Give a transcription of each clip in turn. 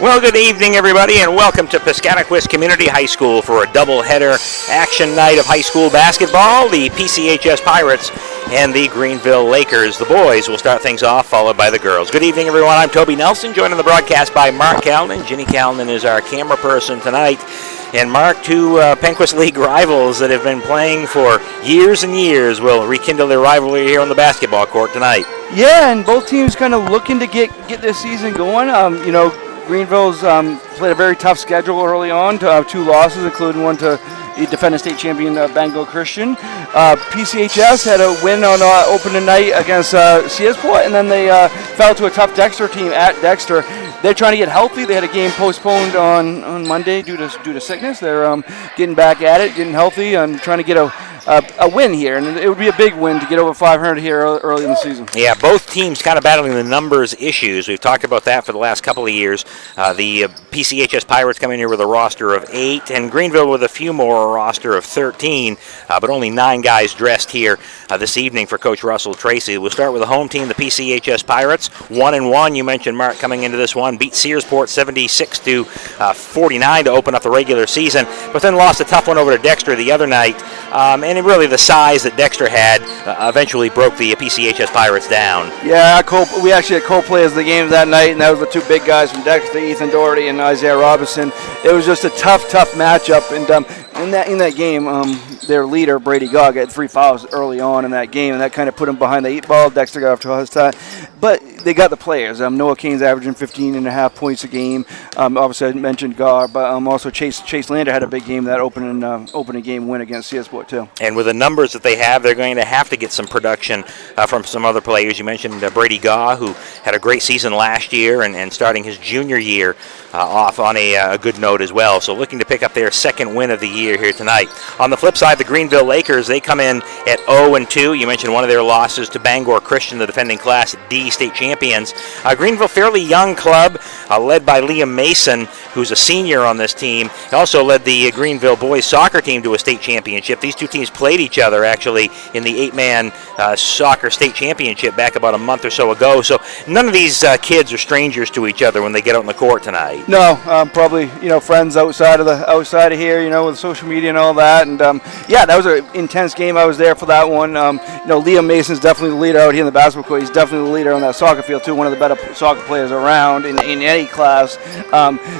Well, good evening, everybody, and welcome to Piscataquis Community High School for a doubleheader action night of high school basketball. The PCHS Pirates and the Greenville Lakers. The boys will start things off, followed by the girls. Good evening, everyone. I'm Toby Nelson, joined on the broadcast by Mark Calnan. Ginny Calnan is our camera person tonight. And Mark, two Penquist League rivals that have been playing for years and years will rekindle their rivalry here on the basketball court tonight. Yeah, and both teams kind of looking to get this season going. Greenville's played a very tough schedule early on, to 2 losses, including one to the defending state champion Bengal Christian. PCHS had a win on opening night against Searsport, and then they fell to a tough Dexter team at Dexter. They're trying to get healthy. They had a game postponed on Monday due to sickness. They're getting back at it, getting healthy, and trying to get a win here, and it would be a big win to get over 500 here early in the season. Yeah, both teams kind of battling the numbers issues. We've talked about that for the last couple of years. The PCHS Pirates come in here with a roster of 8, and Greenville with a few more, a roster of 13, but only 9 guys dressed here this evening for Coach Russell Tracy. We'll start with the home team, the PCHS Pirates, 1-1. You mentioned, Mark, coming into this one, beat Searsport 76-49 to open up the regular season, but then lost a tough one over to Dexter the other night. And really the size that Dexter had eventually broke the PCHS Pirates down. Yeah, we actually had co-players of the game that night, and that was the 2 big guys from Dexter, Ethan Doherty and Isaiah Robinson. It was just a tough matchup, and in that game, their leader, Brady Gogg, had 3 fouls early on in that game, and that kind of put him behind the 8 ball. Dexter got off to a hard start. But they got the players. Noah Kane's averaging 15.5 points a game. Obviously, I mentioned Gogg, but also Chase Lander had a big game, that opening game win against Searsport, too. And with the numbers that they have, they're going to have to get some production from some other players. You mentioned Brady Gogg, who had a great season last year and starting his junior year off on a good note as well. So looking to pick up their 2nd win of the year here tonight. On the flip side, the Greenville Lakers, they come in at 0-2. You mentioned one of their losses to Bangor Christian, the defending Class D state champions. Greenville, fairly young club, led by Liam Mason, who's a senior on this team. He also led the Greenville boys soccer team to a state championship. These two teams played each other actually in the 8-man soccer state championship back about a month or so ago. So none of these kids are strangers to each other when they get out on the court tonight. No, probably friends outside of here, with social media and all that. And yeah, that was an intense game. I was there for that one. Liam Mason's definitely the leader out here in the basketball court. He's definitely the leader on that soccer field too. One of the better soccer players around in any class.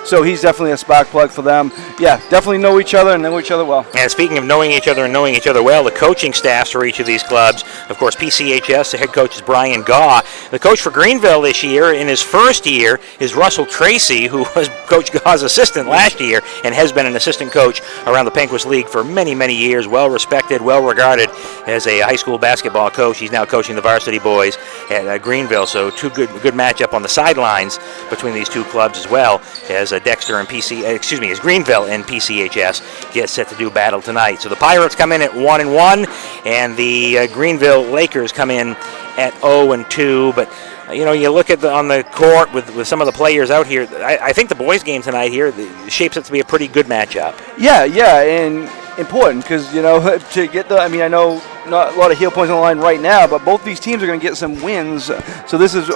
So he's definitely a spark plug for them. Yeah, definitely know each other and know each other well. And speaking of knowing each other and knowing each other well, the coaching staffs for each of these clubs, of course, PCHS, the head coach is Brian Gaw. The coach for Greenville this year, in his first year, is Russell Tracy, who was Coach Gaw's assistant last year and has been an assistant coach around the Penquist League for many, many years. Well respected, well regarded as a high school basketball coach. He's now coaching the varsity boys at Greenville. So good matchup on the sidelines between these two clubs as well as Dexter and as Greenville and PCHS get set to do battle tonight. So the Pirates come in at 1-1, and the Greenville Lakers come in at 0-2. But you look at on the court with some of the players out here. I think the boys' game tonight here shapes up to be a pretty good matchup. Yeah, and important because to get I know not a lot of heel points on the line right now, but both these teams are going to get some wins. So this is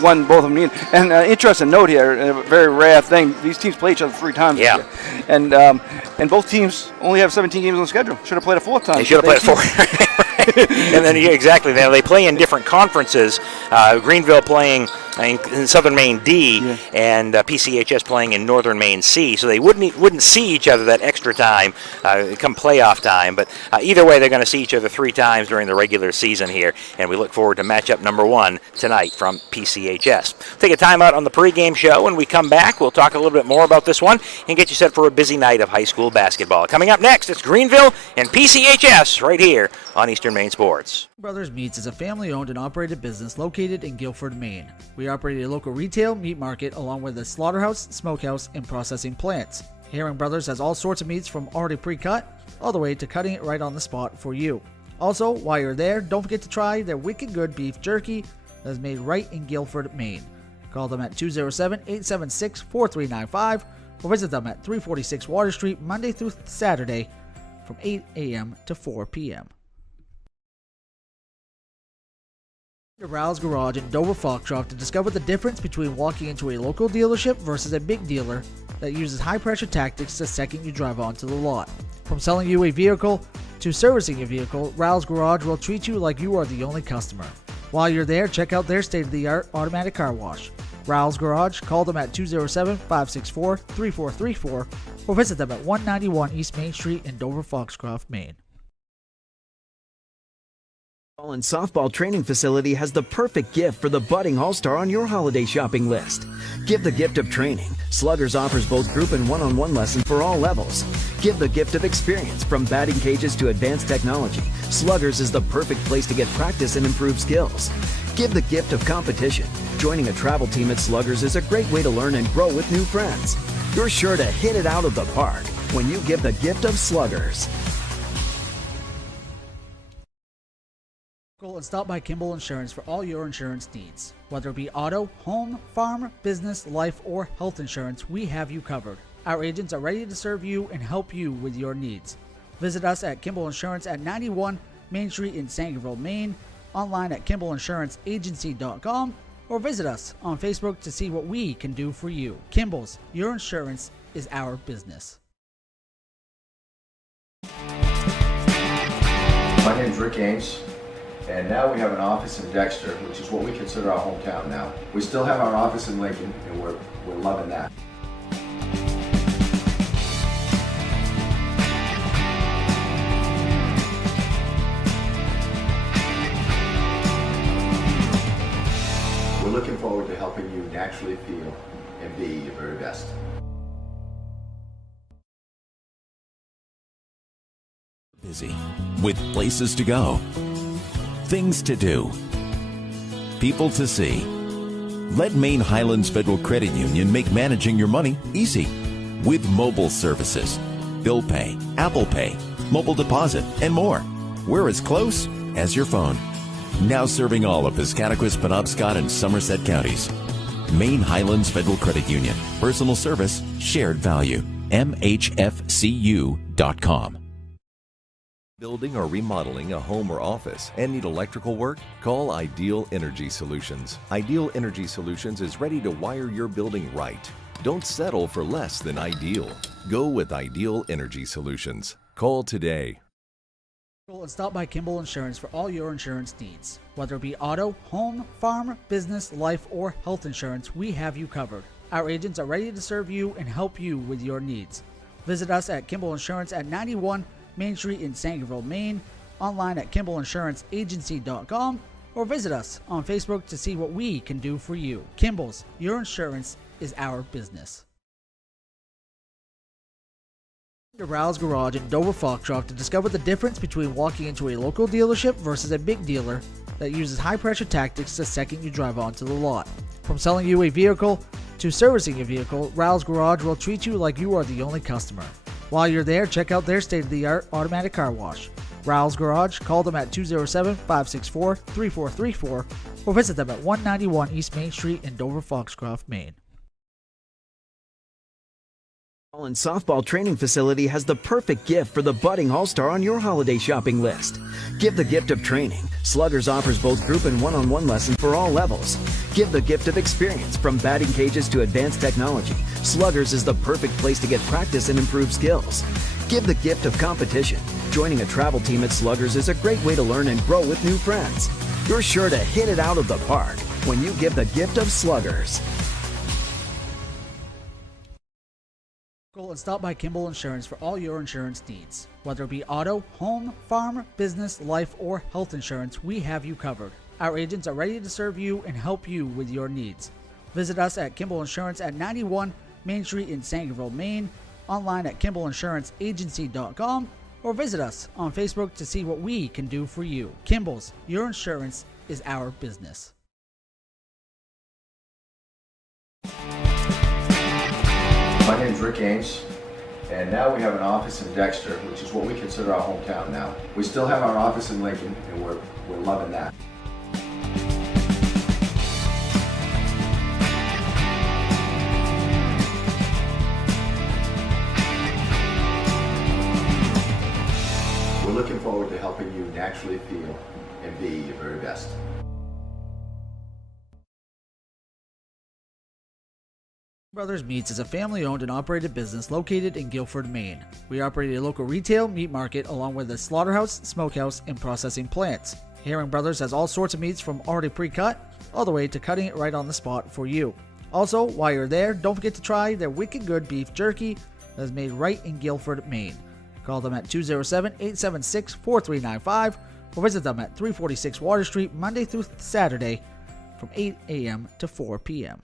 one both of them need. And interesting note here, a very rare thing. These teams play each other 3 times. Yeah. And both teams only have 17 games on the schedule. Should have played a 4th time. They should have played a 4th. And then exactly, they play in different conferences. Greenville playing in Southern Maine D, and PCHS playing in Northern Maine C. So they wouldn't see each other that extra time come playoff time. But either way, they're going to see each other 3 times during the regular season here. And we look forward to matchup number 1 tonight from PCHS. Take a timeout on the pregame show. When we come back, we'll talk a little bit more about this one and get you set for a busy night of high school basketball. Coming up next, it's Greenville and PCHS right here on Eastern Maine Sports. Brothers Meats is a family-owned and operated business located in Guilford, Maine. We operate a local retail meat market along with a slaughterhouse, smokehouse, and processing plants. Herring Brothers has all sorts of meats from already pre-cut all the way to cutting it right on the spot for you. Also, while you're there, don't forget to try their wicked good beef jerky that is made right in Guilford, Maine. Call them at 207-876-4395 or visit them at 346 Water Street Monday through Saturday from 8 a.m. to 4 p.m. To Rouse Garage in Dover Foxcroft to discover the difference between walking into a local dealership versus a big dealer that uses high-pressure tactics the second you drive onto the lot. From selling you a vehicle to servicing your vehicle, Rouse Garage will treat you like you are the only customer. While you're there, check out their state-of-the-art automatic car wash. Rouse Garage, call them at 207-564-3434 or visit them at 191 East Main Street in Dover Foxcroft, Maine. And softball training facility has the perfect gift for the budding all-star on your holiday shopping list. Give the gift of training. Sluggers offers both group and one-on-one lessons for all levels. Give the gift of experience. From batting cages to advanced technology, Sluggers is the perfect place to get practice and improve skills. Give the gift of competition. Joining a travel team at Sluggers is a great way to learn and grow with new friends. You're sure to hit it out of the park when you give the gift of Sluggers. And stop by Kimball Insurance for all your insurance needs. Whether it be auto, home, farm, business, life, or health insurance, we have you covered. Our agents are ready to serve you and help you with your needs. Visit us at Kimball Insurance at 91 Main Street in Sangerville, Maine, online at KimballInsuranceAgency.com, or visit us on Facebook to see what we can do for you. Kimball's, your insurance is our business. My name is Rick Ames. And now we have an office in Dexter, which is what we consider our hometown now. We still have our office in Lincoln, and we're loving that. We're looking forward to helping you naturally feel and be your very best. Busy, with places to go, things to do, people to see. Let Maine Highlands Federal Credit Union make managing your money easy with mobile services, bill pay, Apple Pay, mobile deposit, and more. We're as close as your phone. Now serving all of Piscataquis, Penobscot, and Somerset counties. Maine Highlands Federal Credit Union. Personal service, shared value. MHFCU.com. Building or remodeling a home or office and need electrical work? Call Ideal Energy Solutions. Ideal Energy Solutions is ready to wire your building right. Don't settle for less than ideal. Go with Ideal Energy Solutions. Call today. And stop by Kimball Insurance for all your insurance needs. Whether it be auto, home, farm, business, life, or health insurance, we have you covered. Our agents are ready to serve you and help you with your needs. Visit us at Kimball Insurance at 91 Main Street in Sangerville, Maine, online at KimballInsuranceAgency.com, or visit us on Facebook to see what we can do for you. Kimball's, your insurance is our business. To Rouse Garage in Dover Foxcroft to discover the difference between walking into a local dealership versus a big dealer that uses high-pressure tactics the second you drive onto the lot. From selling you a vehicle to servicing your vehicle, Rouse Garage will treat you like you are the only customer. While you're there, check out their state-of-the-art automatic car wash. Rouse Garage, call them at 207-564-3434 or visit them at 191 East Main Street in Dover Foxcroft, Maine. And softball training facility has the perfect gift for the budding all-star on your holiday shopping list. Give the gift of training. Sluggers offers both group and one-on-one lessons for all levels. Give the gift of experience. From batting cages to advanced technology, Sluggers is the perfect place to get practice and improve skills. Give the gift of competition. Joining a travel team at Sluggers is a great way to learn and grow with new friends. You're sure to hit it out of the park when you give the gift of Sluggers. And stop by Kimball Insurance for all your insurance needs. Whether it be auto, home, farm, business, life, or health insurance, we have you covered. Our agents are ready to serve you and help you with your needs. Visit us at Kimball Insurance at 91 Main Street in Sangerville, Maine, online at KimballInsuranceAgency.com, or visit us on Facebook to see what we can do for you. Kimball's, your insurance is our business. My name is Rick Ames, and now we have an office in Dexter, which is what we consider our hometown now. We still have our office in Lincoln, and we're loving that. We're looking forward to helping you naturally feel and be your very best. Brothers Meats is a family-owned and operated business located in Guilford, Maine. We operate a local retail meat market along with a slaughterhouse, smokehouse, and processing plants. Herring Brothers has all sorts of meats from already pre-cut all the way to cutting it right on the spot for you. Also, while you're there, don't forget to try their wicked good beef jerky that is made right in Guilford, Maine. Call them at 207-876-4395 or visit them at 346 Water Street Monday through Saturday from 8 a.m. to 4 p.m.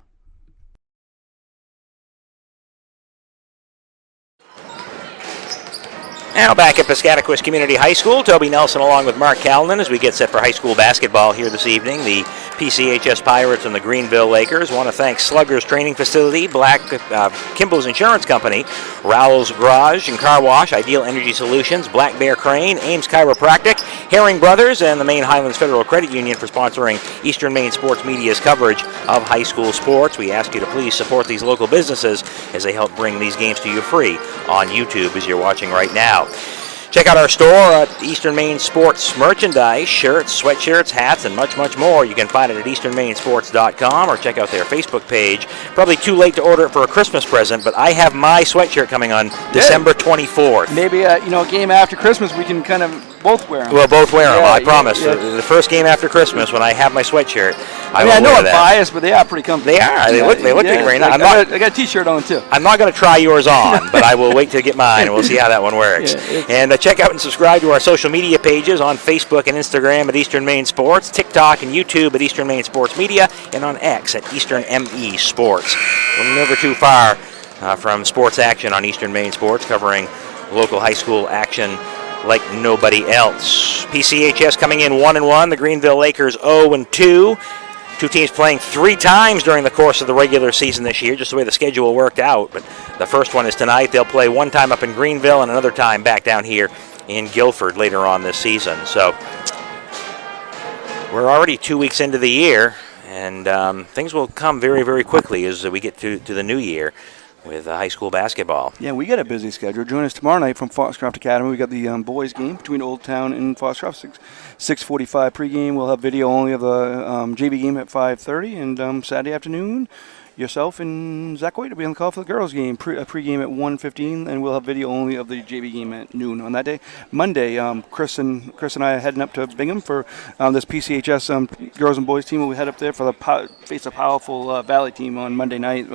Now back at Piscataquis Community High School, Toby Nelson along with Mark Callinan as we get set for high school basketball here this evening. The PCHS Pirates and the Greenville Lakers want to thank Sluggers Training Facility, Kimball's Insurance Company, Rowell's Garage and Car Wash, Ideal Energy Solutions, Black Bear Crane, Ames Chiropractic, Herring Brothers, and the Maine Highlands Federal Credit Union for sponsoring Eastern Maine Sports Media's coverage of high school sports. We ask you to please support these local businesses as they help bring these games to you free on YouTube as you're watching right now. Check out our store at Eastern Maine Sports merchandise, shirts, sweatshirts, hats, and much, much more. You can find it at easternmainsports.com or check out their Facebook page. Probably too late to order it for a Christmas present, but I have my sweatshirt coming on December 24th. Maybe a game after Christmas we can kind of both wear them. We'll both wear them, I promise. Yeah. The first game after Christmas, when I have my sweatshirt, I know wear I'm that. biased, but they are pretty comfortable. They are. They look very nice. I got a T-shirt on too. I'm not going to try yours on, but I will wait to get mine, and we'll see how that one works. And check out and subscribe to our social media pages on Facebook and Instagram at Eastern Maine Sports, TikTok and YouTube at Eastern Maine Sports Media, and on X at Eastern ME Sports. We're never too far from sports action on Eastern Maine Sports, covering local high school action like nobody else. PCHS coming in 1-1, the Greenville Lakers 0-2. Two teams playing 3 times during the course of the regular season this year, just the way the schedule worked out. But the first one is tonight. They'll play one time up in Greenville and another time back down here in Guilford later on this season. So we're already 2 weeks into the year, and things will come very, very quickly as we get to the new year with high school basketball. Yeah, we got a busy schedule. Join us tomorrow night from Foxcroft Academy. We got the boys game between Old Town and Foxcroft, 6:45 pregame. We'll have video only of the JV game at 5:30, and Saturday afternoon, yourself and Zach White will be on the call for the girls game, pregame at 1:15, and we'll have video only of the JV game at noon on that day. Monday, Chris and I are heading up to Bingham for this PCHS girls and boys team. We'll head up there for the face a powerful Valley team on Monday night.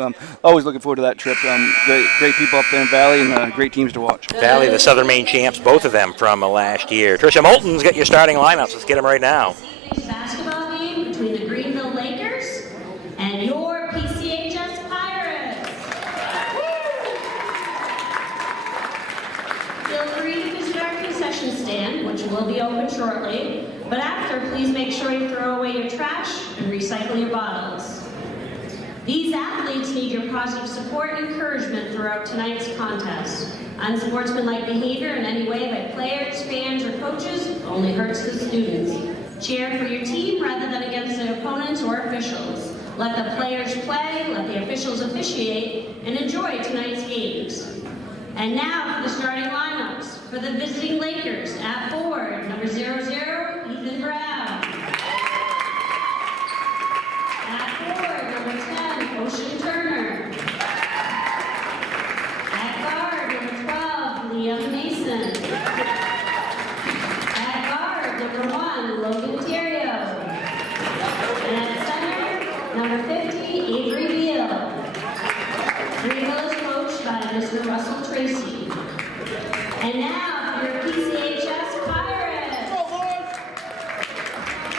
Always looking forward to that trip. Great people up there in Valley, and great teams to watch. Valley, the Southern Maine champs, both of them from last year. Tricia Moulton's got your starting lineups. Let's get them right now. Basketball game between the Greenville Lakers and your PCHS Pirates. Feel free to visit our concession stand, which will be open shortly. But after, please make sure you throw away your trash and recycle your bottles. These athletes need your positive support and encouragement throughout tonight's contest. Unsportsmanlike behavior in any way by players, fans, or coaches only hurts the students. Cheer for your team rather than against the opponents or officials. Let the players play, let the officials officiate, and enjoy tonight's games. And now for the starting lineups. For the visiting Lakers, at forward, number 00, Ethan Brown. At forward, number 10, Ocean Turner. At guard, number 12, Liam Mason. At guard, number 1, Logan Terrio. And at center, number 50, Avery Beal. Greenville is coached by Mr. Russell Tracy. And now, for your PCHS Pirates.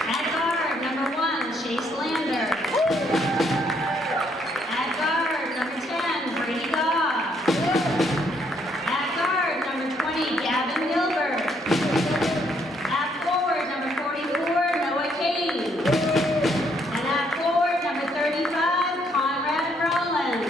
At guard, number 1, Chase Lander. At guard, number 10, Brady Goff. At guard, number 20, Gavin Gilbert. At forward, number 44, Noah Kane. And at forward, number 35, Conrad Rowland.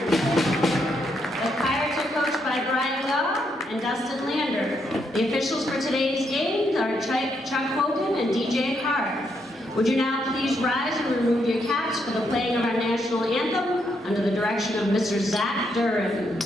The Pirates are coached by Brian Goff and Dustin Lander. The officials for today's games are Chuck Hogan and DJ Hart. Would you now please rise and remove your caps for the playing of our national anthem under the direction of Mr. Zach Duran.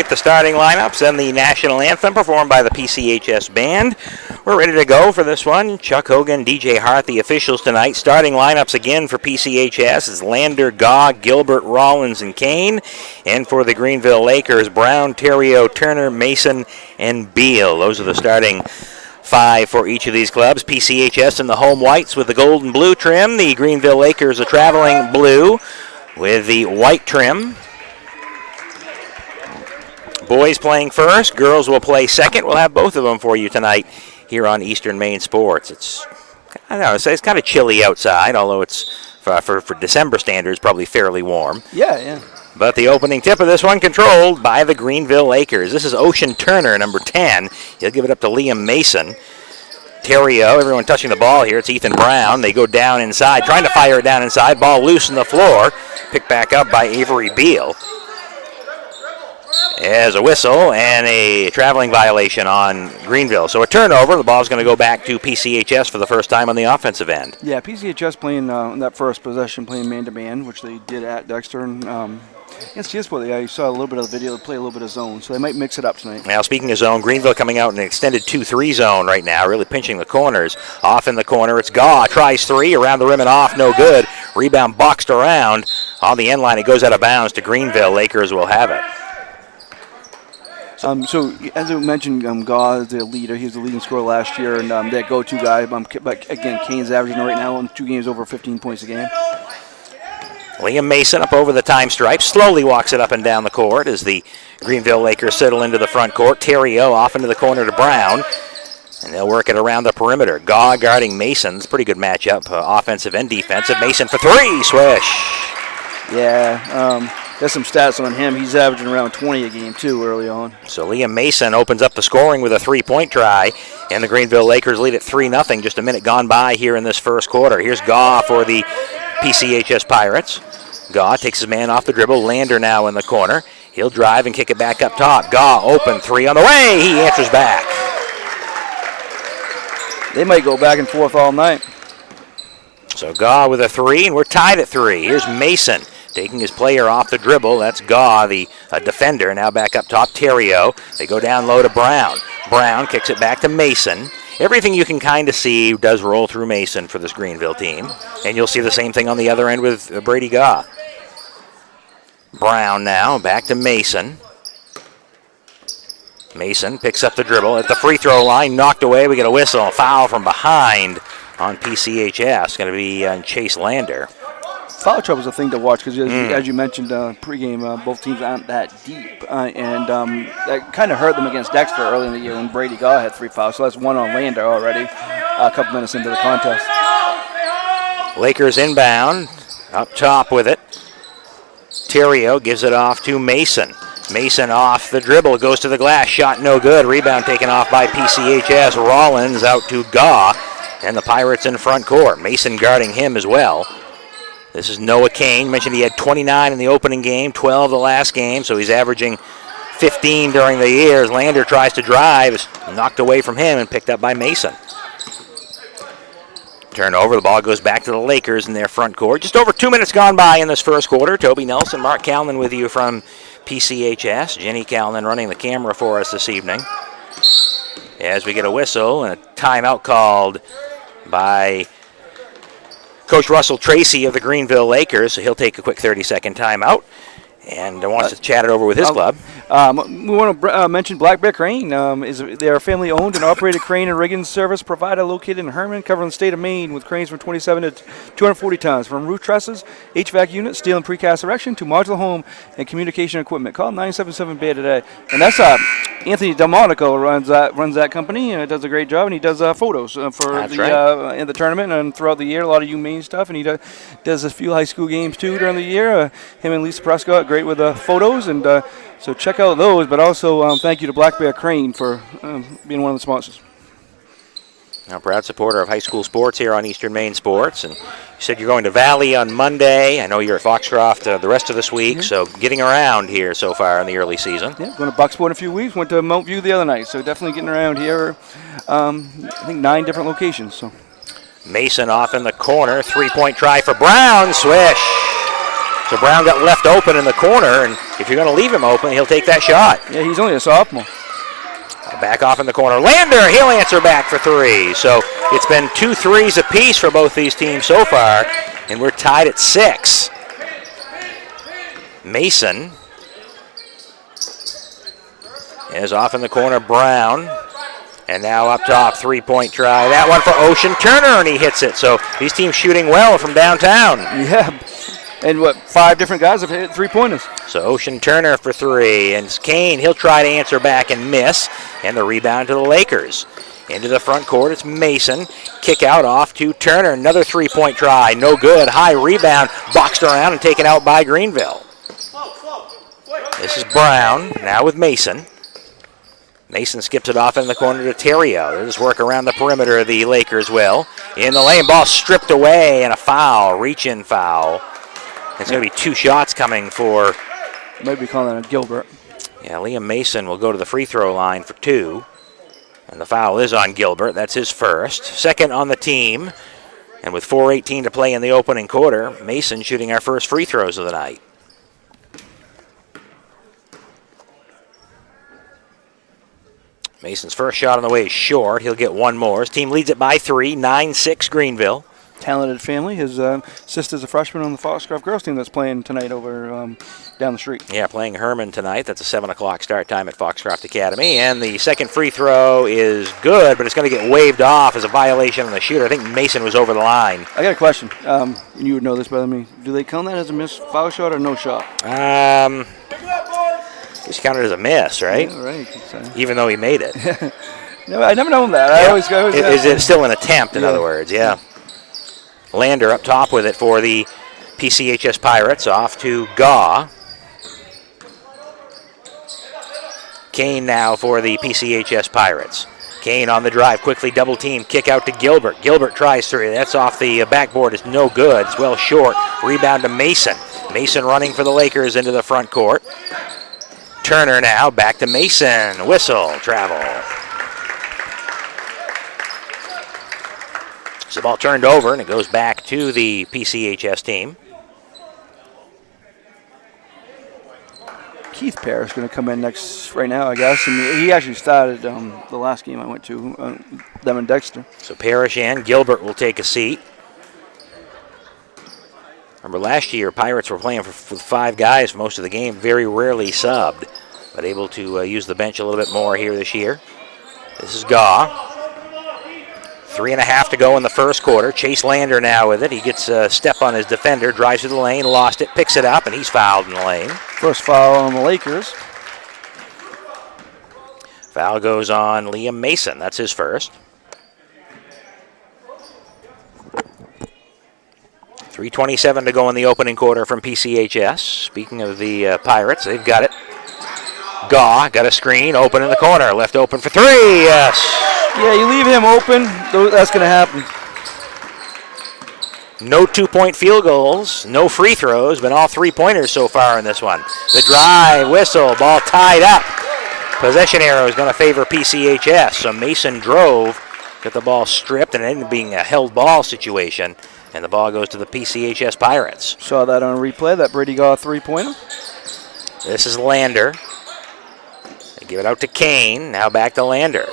right, the starting lineups and the national anthem performed by the PCHS band. We're ready to go for this one. Chuck Hogan, DJ Hart, the officials tonight. Starting lineups again for PCHS is Lander, Gaw, Gilbert, Rollins, and Kane. And for the Greenville Lakers, Brown, Terrio, Turner, Mason, and Beal. Those are the starting 5 for each of these clubs. PCHS in the home whites with the gold and blue trim. The Greenville Lakers are traveling blue with the white trim. Boys playing first, girls will play second. We'll have both of them for you tonight here on Eastern Maine Sports. It's kind of chilly outside, although it's for December standards probably fairly warm. Yeah. But the opening tip of this one controlled by the Greenville Lakers. This is Ocean Turner, number 10. He'll give it up to Liam Mason. Terrio, everyone touching the ball here. It's Ethan Brown. They go down inside, trying to fire it down inside. Ball loose on the floor. Picked back up by Avery Beal. As a whistle and a traveling violation on Greenville. So a turnover. The ball's going to go back to PCHS for the first time on the offensive end. Yeah, PCHS playing that first possession, playing man-to-man, which they did at Dexter. And against Tiesport, I saw a little bit of the video. They play a little bit of zone, so they might mix it up tonight. Now, speaking of zone, Greenville coming out in an extended 2-3 zone right now, really pinching the corners. Off in the corner, it's Gaw. Tries 3, around the rim and off, no good. Rebound boxed around. On the end line, it goes out of bounds to Greenville. Lakers will have it. So, as I mentioned, Gaw is the leader. He was the leading scorer last year, and that go-to guy. But again, Kane's averaging right now on 2 games over 15 points a game. Liam Mason up over the time stripe, slowly walks it up and down the court as the Greenville Lakers settle into the front court. Terrio off into the corner to Brown, and they'll work it around the perimeter. Gaw guarding Mason. It's a pretty good matchup, offensive and defensive. Mason for 3, swish. Yeah, there's some stats on him. He's averaging around 20 a game, too, early on. So Liam Mason opens up the scoring with a 3-point try, and the Greenville Lakers lead at 3-0. Just a minute gone by here in this first quarter. Here's Gaw for the PCHS Pirates. Gaw takes his man off the dribble. Lander now in the corner. He'll drive and kick it back up top. Gaw open 3 on the way. He answers back. They might go back and forth all night. So Gaw with a 3, and we're tied at 3. Here's Mason taking his player off the dribble. That's Gaw, the defender. Now back up top, Terrio. They go down low to Brown. Brown kicks it back to Mason. Everything you can kind of see does roll through Mason for this Greenville team. And you'll see the same thing on the other end with Brady Gaw. Brown now, back to Mason. Mason picks up the dribble at the free throw line, knocked away. We get a whistle, a foul from behind on PCHS. Going to be on Chase Lander. Foul trouble is a thing to watch because, as you mentioned, pregame, both teams aren't that deep. And that kind of hurt them against Dexter early in the year when Brady Gaw had 3 fouls. So that's 1 on Lander already, a couple minutes into the contest. Lakers inbound, up top with it. Terrio gives it off to Mason. Mason off the dribble, goes to the glass, shot no good. Rebound taken off by PCHS. Rollins out to Gaw, and the Pirates in front court. Mason guarding him as well. This is Noah Kane. Mentioned he had 29 in the opening game, 12 the last game, so he's averaging 15 during the year. As Lander tries to drive, is knocked away from him and picked up by Mason. Turnover, the ball goes back to the Lakers in their front court. Just over 2 minutes gone by in this first quarter. Toby Nelson, Mark Callan with you from PCHS. Jenny Callan running the camera for us this evening. As we get a whistle and a timeout called by Coach Russell Tracy of the Greenville Lakers. So he'll take a quick 30-second timeout and wants to chat it over with his club. We want to mention Black Bear Crane. They're a family-owned and operated crane and rigging service provider located in Herman, covering the state of Maine with cranes from 27 to 240 tons. From roof trusses, HVAC units, steel and precast erection to modular home and communication equipment. Call 977-BEAR today. And that's Anthony Delmonico runs that company and does a great job. And he does photos for in the tournament and throughout the year. A lot of UMaine stuff. And he does a few high school games too during the year. Him and Lisa Prescott, great with photos. And so check out those, but also thank you to Black Bear Crane for being one of the sponsors. A proud supporter of high school sports here on Eastern Maine Sports. And you said you're going to Valley on Monday. I know you're at Foxcroft the rest of this week, so getting around here so far in the early season. Yeah, going to Bucksport in a few weeks. Went to Mount View the other night, so definitely getting around here. I think 9 different locations. So Mason off in the corner. 3-point try for Brown. Swish. So Brown got left open in the corner, and if you're going to leave him open, he'll take that shot. Yeah, he's only a sophomore. Back off in the corner. Lander, he'll answer back for 3. So it's been 2 threes apiece for both these teams so far, and we're tied at 6. Mason is off in the corner. Brown. And now up top, 3-point try. That one for Ocean Turner, and he hits it. So these teams shooting well from downtown. Yeah. And 5 different guys have hit 3-pointers. So Ocean Turner for 3. And Kane, he'll try to answer back and miss. And the rebound to the Lakers. Into the front court, it's Mason. Kick out off to Turner. Another 3-point try. No good. High rebound. Boxed around and taken out by Greenville. This is Brown, now with Mason. Mason skips it off in the corner to Terrio. They'll just work around the perimeter, the Lakers will. In the lane, ball stripped away, and a foul, reach-in foul. It's going to be 2 shots coming for... Might be calling it a Gilbert. Yeah, Liam Mason will go to the free throw line for 2. And the foul is on Gilbert. That's his first. Second on the team. And with 4:18 to play in the opening quarter, Mason shooting our first free throws of the night. Mason's first shot on the way is short. He'll get 1 more. His team leads it by 3, 9-6 Greenville. Talented family. His sister's a freshman on the Foxcroft girls team that's playing tonight over down the street. Yeah, playing Herman tonight. That's a 7 o'clock start time at Foxcroft Academy. And the second free throw is good, but it's going to get waved off as a violation on the shooter. I think Mason was over the line. I got a question. And you would know this better than me. Do they count that as a missed foul shot or no shot? It's counted as a miss, right? Yeah, right. Even though he made it. No, I never known that. I always go. Is it still an attempt, in other words? Yeah. Lander up top with it for the PCHS Pirates. Off to Gaw. Kane now for the PCHS Pirates. Kane on the drive, quickly double team, kick out to Gilbert. Gilbert tries 3. That's off the backboard. It's no good. It's well short. Rebound to Mason. Mason running for the Lakers into the front court. Turner now, back to Mason. Whistle, travel. So the ball turned over, and it goes back to the PCHS team. Keith Parrish going to come in next right now, I guess. And he actually started the last game I went to, them and Dexter. So Parrish and Gilbert will take a seat. Remember last year, Pirates were playing with 5 guys for most of the game, very rarely subbed, but able to use the bench a little bit more here this year. This is Gaw. 3.5 to go in the first quarter. Chase Lander now with it. He gets a step on his defender, drives to the lane, lost it, picks it up, and he's fouled in the lane. First foul on the Lakers. Foul goes on Liam Mason. That's his first. 3:27 to go in the opening quarter from PCHS. Speaking of the Pirates, they've got it. Gaw got a screen, open in the corner, left open for 3, yes. Yeah, you leave him open, that's going to happen. No 2-point field goals, no free throws, but all 3-pointers so far in this one. The drive, whistle, ball tied up. Possession arrow is going to favor PCHS, so Mason drove, got the ball stripped, and it ended up being a held ball situation. And the ball goes to the PCHS Pirates. Saw that on a replay, that Brady got a 3-pointer. This is Lander. They give it out to Kane, now back to Lander.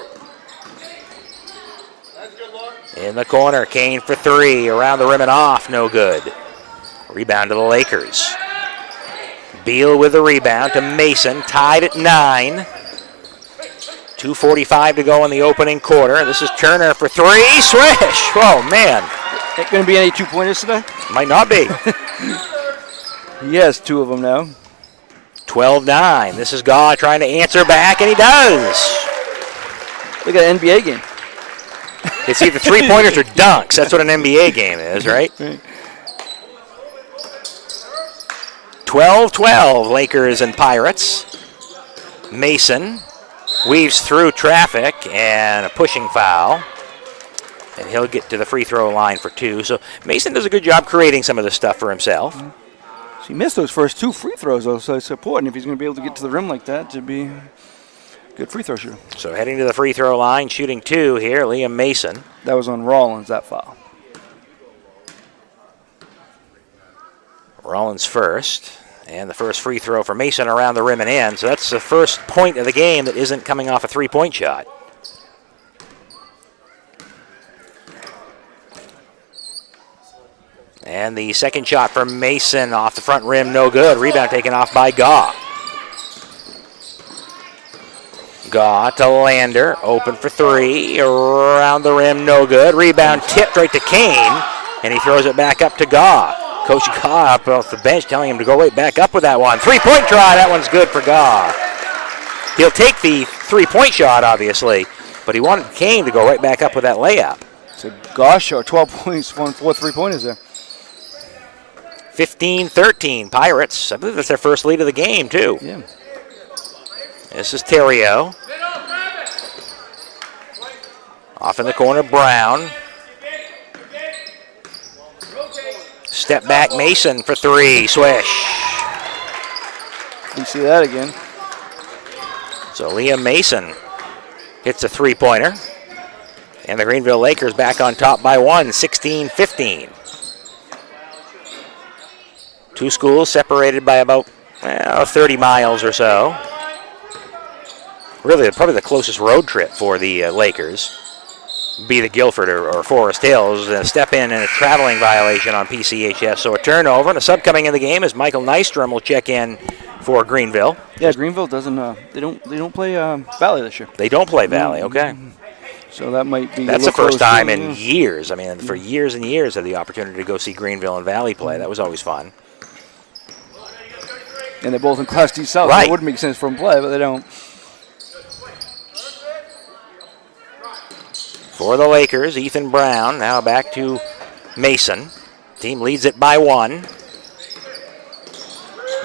In the corner, Kane for 3, around the rim and off, no good. Rebound to the Lakers. Beal with the rebound to Mason, tied at 9. 2:45 to go in the opening quarter. This is Turner for 3, swish! Oh, man. Ain't going to be any 2-pointers today? Might not be. He has 2 of them now. 12-9. This is Gaw trying to answer back, and he does. Look at an NBA game. It's either 3-pointers or dunks. That's what an NBA game is, right? 12-12, Lakers and Pirates. Mason weaves through traffic and a pushing foul. And he'll get to the free throw line for 2. So Mason does a good job creating some of this stuff for himself. So he missed those first 2 free throws, though, so it's important if he's going to be able to get to the rim like that to be a good free throw shooter. So heading to the free throw line, shooting 2 here, Liam Mason. That was on Rollins, that foul. Rollins first. And the first free throw for Mason around the rim and in. So that's the first point of the game that isn't coming off a three-point shot. And the second shot for Mason off the front rim, no good. Rebound taken off by Gaw. Gaw to Lander, open for three, around the rim, no good. Rebound tipped right to Kane, and he throws it back up to Gaw. Coach Gaw up off the bench telling him to go right back up with that one. Three-point try, that one's good for Gaw. He'll take the three-point shot, obviously, but he wanted Kane to go right back up with that layup. So Gaw shot 12 points, 4 3-pointers there. 15-13, Pirates. I believe that's their first lead of the game, too. Yeah. This is Terrio. Off in the corner, Brown. Step back, Mason for three, swish. You see that again. So Liam Mason hits a three-pointer. And the Greenville Lakers back on top by one, 16-15. Two schools separated by about 30 miles or so. Really, probably the closest road trip for the Lakers. Be the Guilford or Forest Hills. A step in and a traveling violation on PCHS. So a turnover, and a sub coming in the game as Michael Nystrom will check in for Greenville. Yeah, Greenville doesn't. They don't play Valley this year. They don't play Valley. Okay. So that might be. That's the first time in years. I mean, for years and years, I had the opportunity to go see Greenville and Valley play. That was always fun. And they're both in Class D South. Right. So it would make sense for them to play, but they don't. For the Lakers, Ethan Brown now back to Mason. Team leads it by one.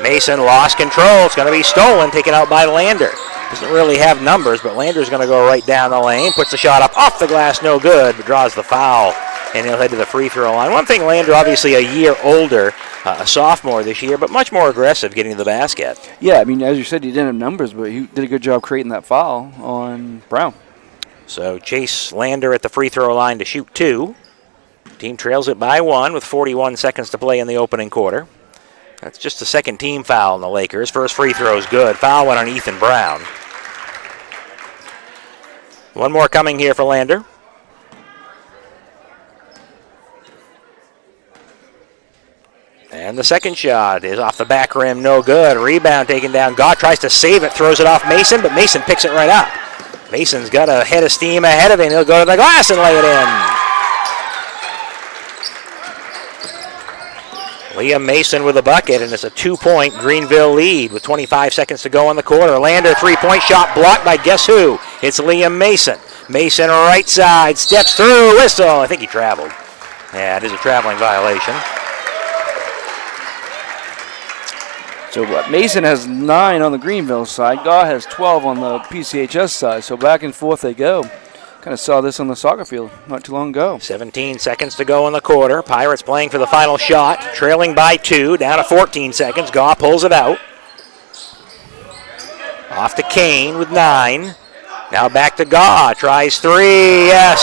Mason lost control. It's going to be stolen, taken out by Lander. Doesn't really have numbers, but Lander's going to go right down the lane. Puts the shot up off the glass, no good, but draws the foul. And he'll head to the free throw line. One thing, Lander, obviously a year older, a sophomore this year, but much more aggressive getting to the basket. Yeah, I mean, as you said, he didn't have numbers, but he did a good job creating that foul on Brown. So Chase Lander at the free throw line to shoot two. Team trails it by one with 41 seconds to play in the opening quarter. That's just the second team foul on the Lakers. First free throw is good. Foul went on Ethan Brown. One more coming here for Lander. And the second shot is off the back rim, no good. Rebound taken down. Gaw tries to save it, throws it off Mason, but Mason picks it right up. Mason's got a head of steam ahead of him. He'll go to the glass and lay it in. Liam Mason with a bucket, and it's a 2-point Greenville lead with 25 seconds to go in the quarter. Lander, three-point shot blocked by guess who? It's Liam Mason. Mason right side, steps through, whistle. I think he traveled. Yeah, it is a traveling violation. So Mason has 9 on the Greenville side. Gaw has 12 on the PCHS side. So back and forth they go. Kind of saw this on the soccer field not too long ago. 17 seconds to go in the quarter. Pirates playing for the final shot. Trailing by 2, down to 14 seconds. Gaw pulls it out. Off to Kane with 9. Now back to Gaw. Tries 3. Yes.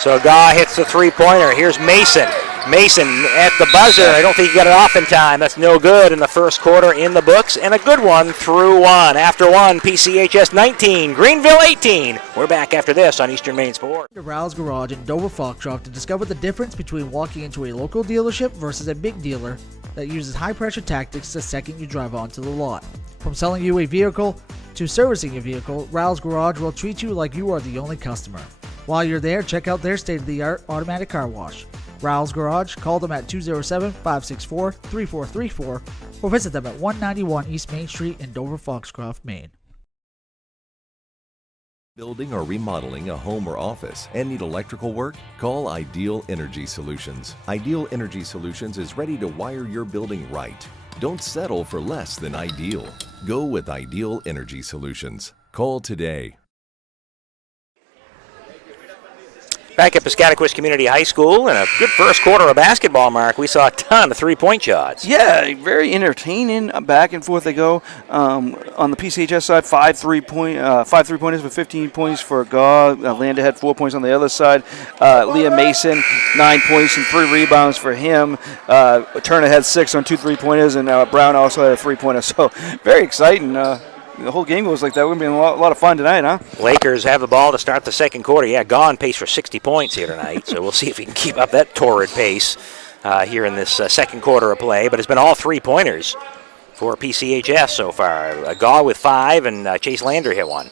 So Gaw hits the three-pointer. Here's Mason. Mason at the buzzer. I don't think he got it off in time. That's no good in the first quarter in the books. And a good one through one. After one, PCHS 19, Greenville 18. We're back after this on Eastern Maine Sport. To Rouse Garage in Dover Foxcroft to discover the difference between walking into a local dealership versus a big dealer that uses high-pressure tactics the second you drive onto the lot. From selling you a vehicle to servicing a vehicle, Rouse Garage will treat you like you are the only customer. While you're there, check out their state-of-the-art automatic car wash. Rouse Garage, call them at 207-564-3434 or visit them at 191 East Main Street in Dover Foxcroft, Maine. Building or remodeling a home or office and need electrical work? Call Ideal Energy Solutions. Ideal Energy Solutions is ready to wire your building right. Don't settle for less than ideal. Go with Ideal Energy Solutions. Call today. Back at Piscataquis Community High School, and a good first quarter of basketball, Mark. We saw a ton of three-point shots. Yeah, very entertaining. Back and forth they go. On the PCHS side, five three-pointers with 15 points for Gaw. Landa had 4 points on the other side. Liam Mason, 9 points and 3 rebounds for him. Turner had 6 on 2 three-pointers, and Brown also had a three-pointer. So very exciting. The whole game goes like that. We're going to be a lot of fun tonight, huh? Lakers have the ball to start the second quarter. Yeah, Gaw on pace for 60 points here tonight, so we'll see if he can keep up that torrid pace here in this second quarter of play. But it's been all three-pointers for PCHS so far. Gaw with 5, and Chase Lander hit 1.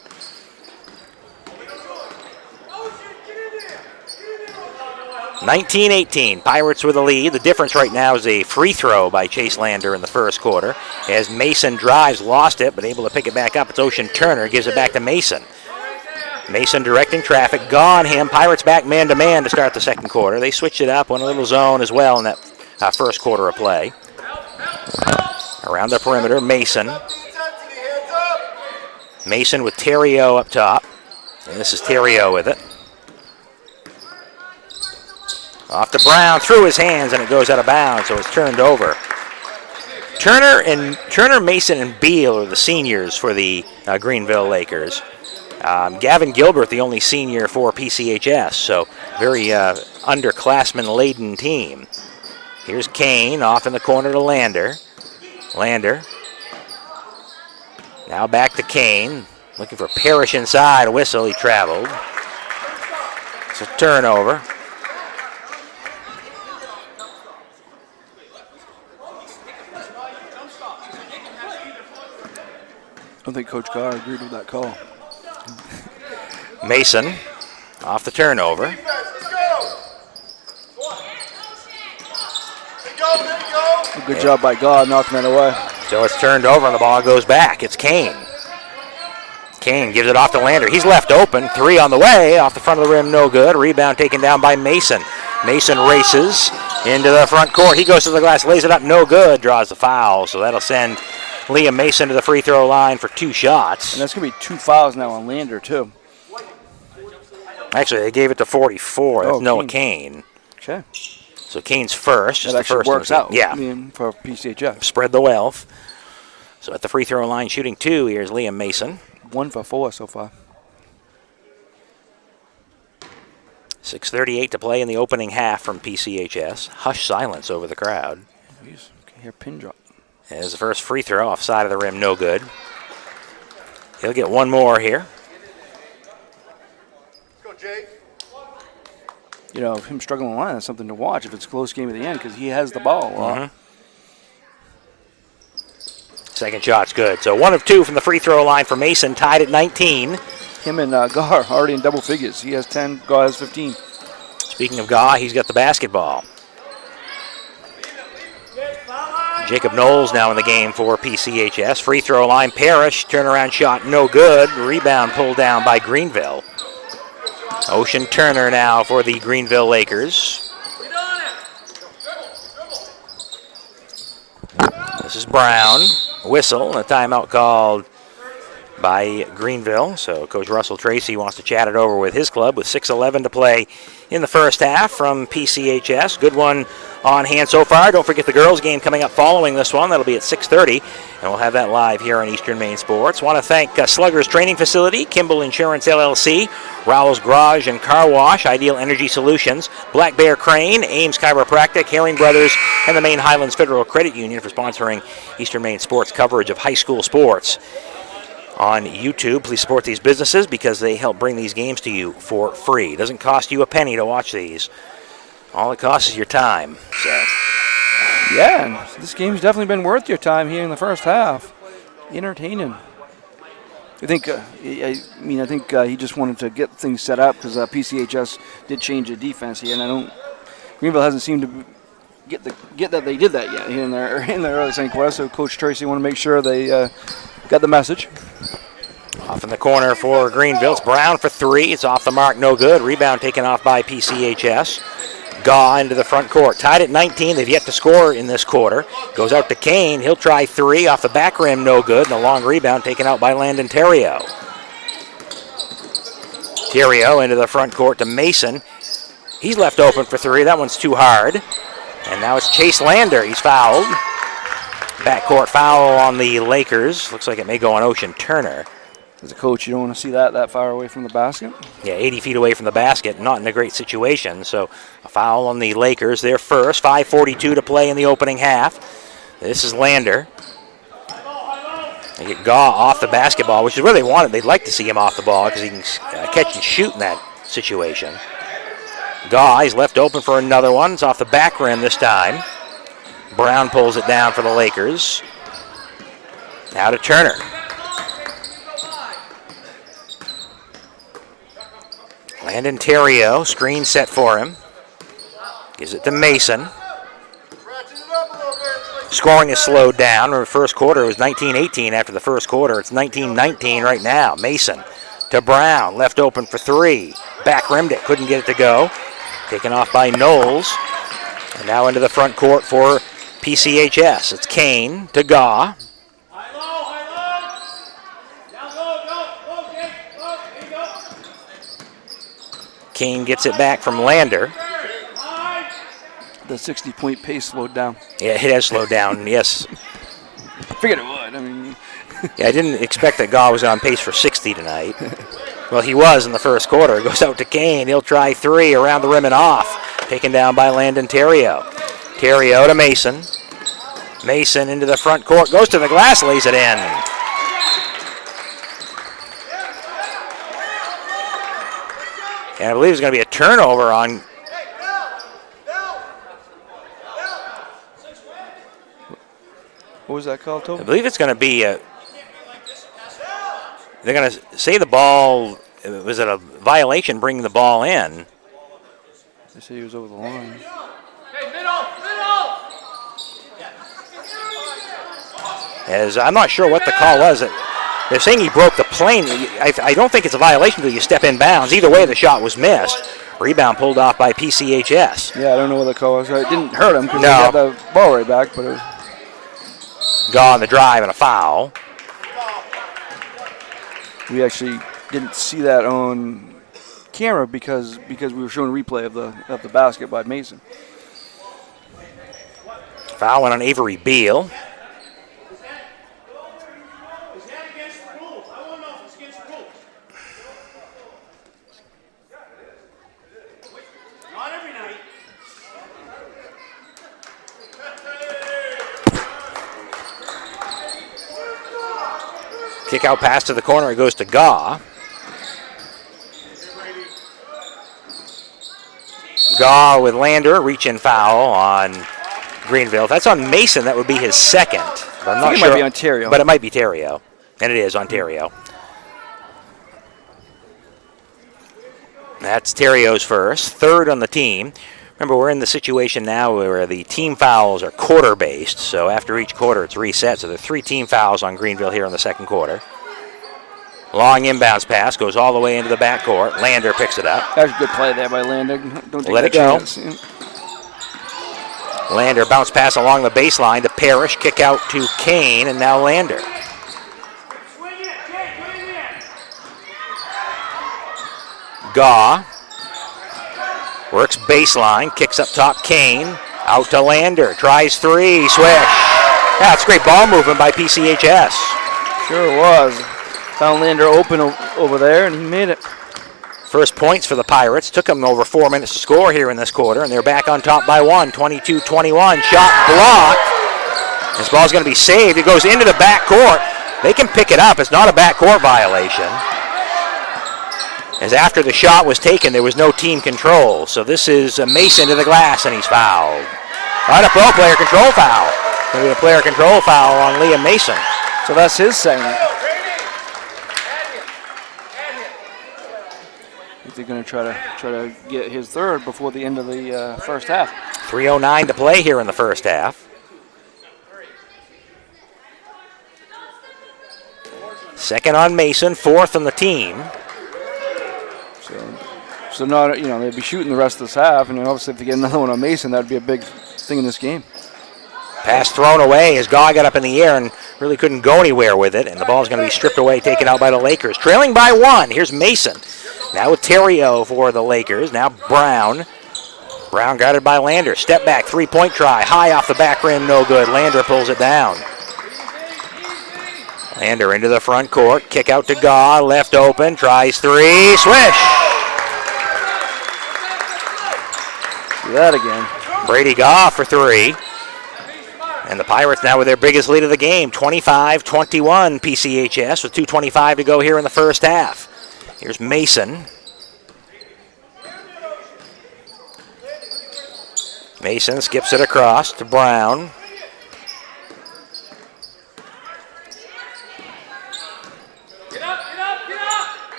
(19-18). Pirates with a lead. The difference right now is a free throw by Chase Lander in the first quarter. As Mason drives, lost it, but able to pick it back up. It's Ocean Turner, gives it back to Mason. Mason directing traffic, Gaw on him. Pirates back man-to-man to start the second quarter. They switched it up, went a little zone as well in that first quarter of play. Around the perimeter, Mason. Mason with Terrio up top. And this is Terrio with it. Off to Brown, through his hands, and it goes out of bounds, so it's turned over. Turner, Mason, and Beal are the seniors for the Greenville Lakers. Gavin Gilbert, the only senior for PCHS, so very underclassmen-laden team. Here's Kane off in the corner to Lander. Lander. Now back to Kane, looking for Parrish inside. A whistle, he traveled. It's a turnover. I don't think Coach Carr agreed with that call. Mason off the turnover. Good job by God knocking that away. So it's turned over and the ball goes back. It's Kane. Kane gives it off to Lander. He's left open. 3 on the way. Off the front of the rim, no good. Rebound taken down by Mason. Mason races into the front court. He goes to the glass, lays it up, no good. Draws the foul. So that'll send Liam Mason to the free throw line for 2 shots. And that's going to be 2 fouls now on Lander, too. Actually, they gave it to 44. That's Noah Kane. Okay. So Kane's first. That actually works out. Yeah. For PCHS. Spread the wealth. So at the free throw line, shooting 2, here's Liam Mason. 1 for 4 so far. 6:38 to play in the opening half from PCHS. Hush silence over the crowd. Jeez, can hear pin drop. As the first free throw off side of the rim, no good. He'll get 1 more here. Go, Jake. You know, him struggling line, that's something to watch if it's a close game at the end because he has the ball. Second shot's good. So 1 of 2 from the free throw line for Mason, tied at 19. Him and Gar already in double figures. He has 10, Gar has 15. Speaking of Gaw, he's got the basketball. Jacob Knowles now in the game for PCHS. Free throw line, Parrish, turnaround shot, no good. Rebound pulled down by Greenville. Ocean Turner now for the Greenville Lakers. This is Brown. Whistle, and a timeout called by Greenville. So Coach Russell Tracy wants to chat it over with his club with 6:11 to play in the first half from PCHS. Good one on hand so far. Don't forget the girls game coming up following this one. That'll be at 6:30, and we'll have that live here on Eastern Maine Sports. Want to thank Slugger's Training Facility, Kimball Insurance LLC, Rowell's Garage and Car Wash, Ideal Energy Solutions, Black Bear Crane, Ames Chiropractic, Herring Brothers, and the Maine Highlands Federal Credit Union for sponsoring Eastern Maine Sports coverage of high school sports. On YouTube, please support these businesses because they help bring these games to you for free. It doesn't cost you a penny to watch these. All it costs is your time. So. Yeah, and this game's definitely been worth your time here in the first half. Entertaining. I think he just wanted to get things set up because PCHS did change the defense here, and Greenville hasn't seemed to get that they did that yet here in the early second quarter. So Coach Tracy want to make sure they got the message. Off in the corner for Greenville. It's Brown for 3. It's off the mark, no good. Rebound taken off by PCHS. Gaw into the front court. Tied at 19. They've yet to score in this quarter. Goes out to Kane. He'll try 3. Off the back rim, no good. And a long rebound taken out by Landon Terrio. Terrio into the front court to Mason. He's left open for three. That one's too hard. And now it's Chase Lander. He's fouled. Backcourt foul on the Lakers. Looks like it may go on Ocean Turner. As a coach, you don't want to see that far away from the basket. Yeah, 80 feet away from the basket. Not in a great situation. So a foul on the Lakers. They're first. 5:42 to play in the opening half. This is Lander. They get Gaw off the basketball, which is where they wanted. They'd like to see him off the ball because he can catch and shoot in that situation. Gaw, he's left open for another one. It's off the back rim this time. Brown pulls it down for the Lakers. Now to Turner. Landon Terrio, screen set for him. Gives it to Mason. Scoring is slowed down. In the first quarter, it was 19-18 after the first quarter. It's 19-19 right now. Mason to Brown, left open for three. Back rimmed it, couldn't get it to go. Taken off by Knowles. And now into the front court for PCHS. It's Kane to Gaw. Kane gets it back from Lander. The 60-point pace slowed down. Yeah, it has slowed down, yes. Figured it would. I mean, yeah, I didn't expect that Gaw was on pace for 60 tonight. Well, he was in the first quarter. It goes out to Kane. He'll try three around the rim and off. Taken down by Landon Terrio. Terrio to Mason. Mason into the front court. Goes to the glass, lays it in. And I believe it's going to be a turnover on... What was that called, Toby? I believe it's going to be a... They're going to say the ball... Was it a violation bringing the ball in? They say he was over the line. As I'm not sure what the call was. They're saying he broke the plane. I don't think it's a violation until you step in bounds. Either way, the shot was missed. Rebound pulled off by PCHS. Yeah, I don't know what the call was. It didn't hurt him because No. he got the ball right back, but it was... Gaw on the drive and a foul. We actually didn't see that on camera because we were showing a replay of the basket by Mason. Foul went on Avery Beal. Kick out pass to the corner. It goes to Gaw. Gaw with Lander. Reach-in foul on Greenville. If that's on Mason, that would be his second. But I'm not sure. It might be Ontario. But it might be Terrio. And it is Ontario. That's Terrio's first. Third on the team. Remember, we're in the situation now where the team fouls are quarter-based, so after each quarter it's reset. So there are 3 team fouls on Greenville here in the second quarter. Long inbounds pass, goes all the way into the backcourt. Lander picks it up. That was a good play there by Lander. Don't take Let that it go. chance. Lander bounce pass along the baseline to Parrish, kick out to Kane, and now Lander. Gaw. Works baseline, kicks up top, Kane, out to Lander, tries three, swish. Yeah, it's great ball movement by PCHS. Sure was. Found Lander open over there, and he made it. First points for the Pirates. Took them over 4 minutes to score here in this quarter, and they're back on top by one, 22-21. Shot blocked. This ball's going to be saved. It goes into the backcourt. They can pick it up. It's not a backcourt violation. As after the shot was taken, there was no team control. So this is Mason to the glass, and he's fouled. Right, a pro player control foul. Going to be a player control foul on Liam Mason. So that's his second. They're going to try to get his third before the end of the first half. 3:09 to play here in the first half. Second on Mason, fourth on the team. So not, they'd be shooting the rest of this half, and obviously if they get another one on Mason, that'd be a big thing in this game. Pass thrown away as Gaw got up in the air and really couldn't go anywhere with it, and the ball's going to be stripped away, taken out by the Lakers. Trailing by one, here's Mason. Now with Terrio for the Lakers, now Brown Brown guarded by Lander. Step back, three-point try. High off the back rim, no good. Lander pulls it down. Lander into the front court. Kick out to Gaw. Left open. Tries three. Swish. Do that again. Brady Gaw for three. And the Pirates now with their biggest lead of the game, 25-21 PCHS with 2:25 to go here in the first half. Here's Mason. Mason skips it across to Brown.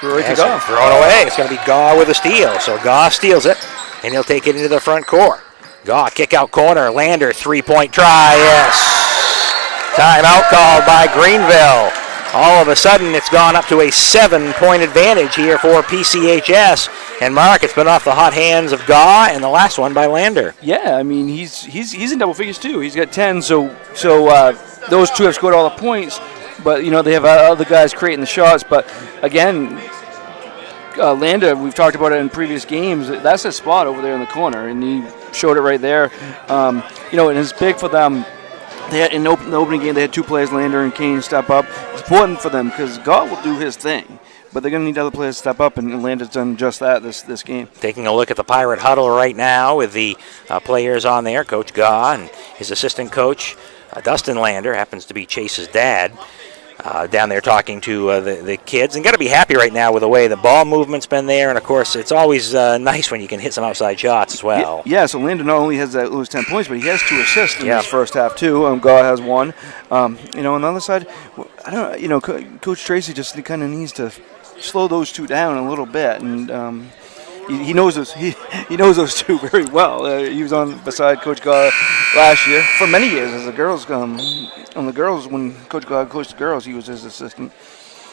Right to Gaw. Throw it away. It's going to be Gaw with a steal. So Gaw steals it, and he'll take it into the front court. Gaw, kick out corner. Lander, three-point try. Yes. Timeout called by Greenville. All of a sudden, it's gone up to a 7-point advantage here for PCHS. And Mark, it's been off the hot hands of Gaw, and the last one by Lander. Yeah, I mean he's in double figures too. He's got 10. So those two have scored all the points, but they have other guys creating the shots. But again, Lander, we've talked about it in previous games. That's a spot over there in the corner, and he showed it right there. And it's big for them. They had, in the opening game, they had two players, Lander and Kane, step up. It's important for them because God will do his thing, but they're going to need other players to step up, and Lander's done just that this game. Taking a look at the Pirate huddle right now with the players on there, Coach Gaw and his assistant coach, Dustin Lander, happens to be Chase's dad, down there talking to the kids. And got to be happy right now with the way the ball movement's been there. And, of course, it's always nice when you can hit some outside shots as well. Yeah, so Lander not only has those 10 points, but he has 2 assists in this first half, too. Gaw has 1. On the other side, Coach Tracy just kind of needs to slow those two down a little bit. And he knows those. He knows those two very well. He was on beside Coach Gaw last year for many years as the girls. On the girls, when Coach Gaw coached the girls, he was his assistant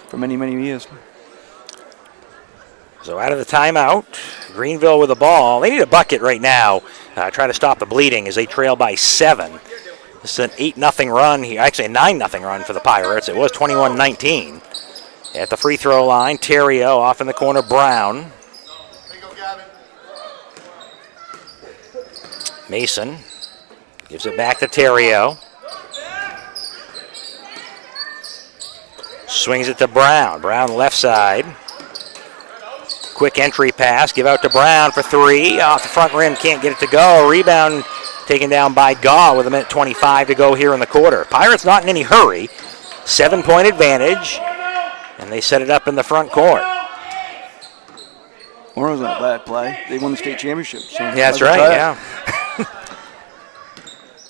for many years. So out of the timeout, Greenville with the ball. They need a bucket right now. Try to stop the bleeding as they trail by 7. This is an 8-0 run here. Actually, a 9-0 run for the Pirates. It was 21-19. At the free throw line, Terrio off in the corner, Brown. Mason gives it back to Terrio. Swings it to Brown. Brown left side. Quick entry pass. Give out to Brown for 3. Off the front rim. Can't get it to go. Rebound taken down by Gaw with 1:25 to go here in the quarter. Pirates not in any hurry. 7-point advantage. And they set it up in the front court. Oro's not a bad play. They won the state championship. So yeah, that's right, yeah.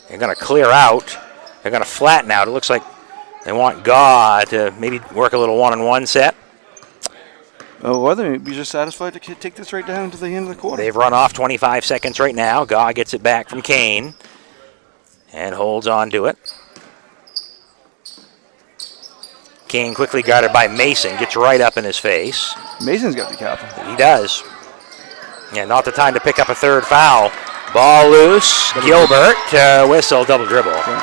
They're going to clear out. They're going to flatten out. It looks like they want Gaw to maybe work a little one-on-one set. Oh, or they may be just satisfied to take this right down to the end of the quarter. They've run off 25 seconds right now. Gaw gets it back from Kane and holds on to it. Kane quickly guarded by Mason. Gets right up in his face. Mason's got to be careful. He does. Yeah, not the time to pick up a third foul. Ball loose. Gilbert whistle, double dribble. Okay.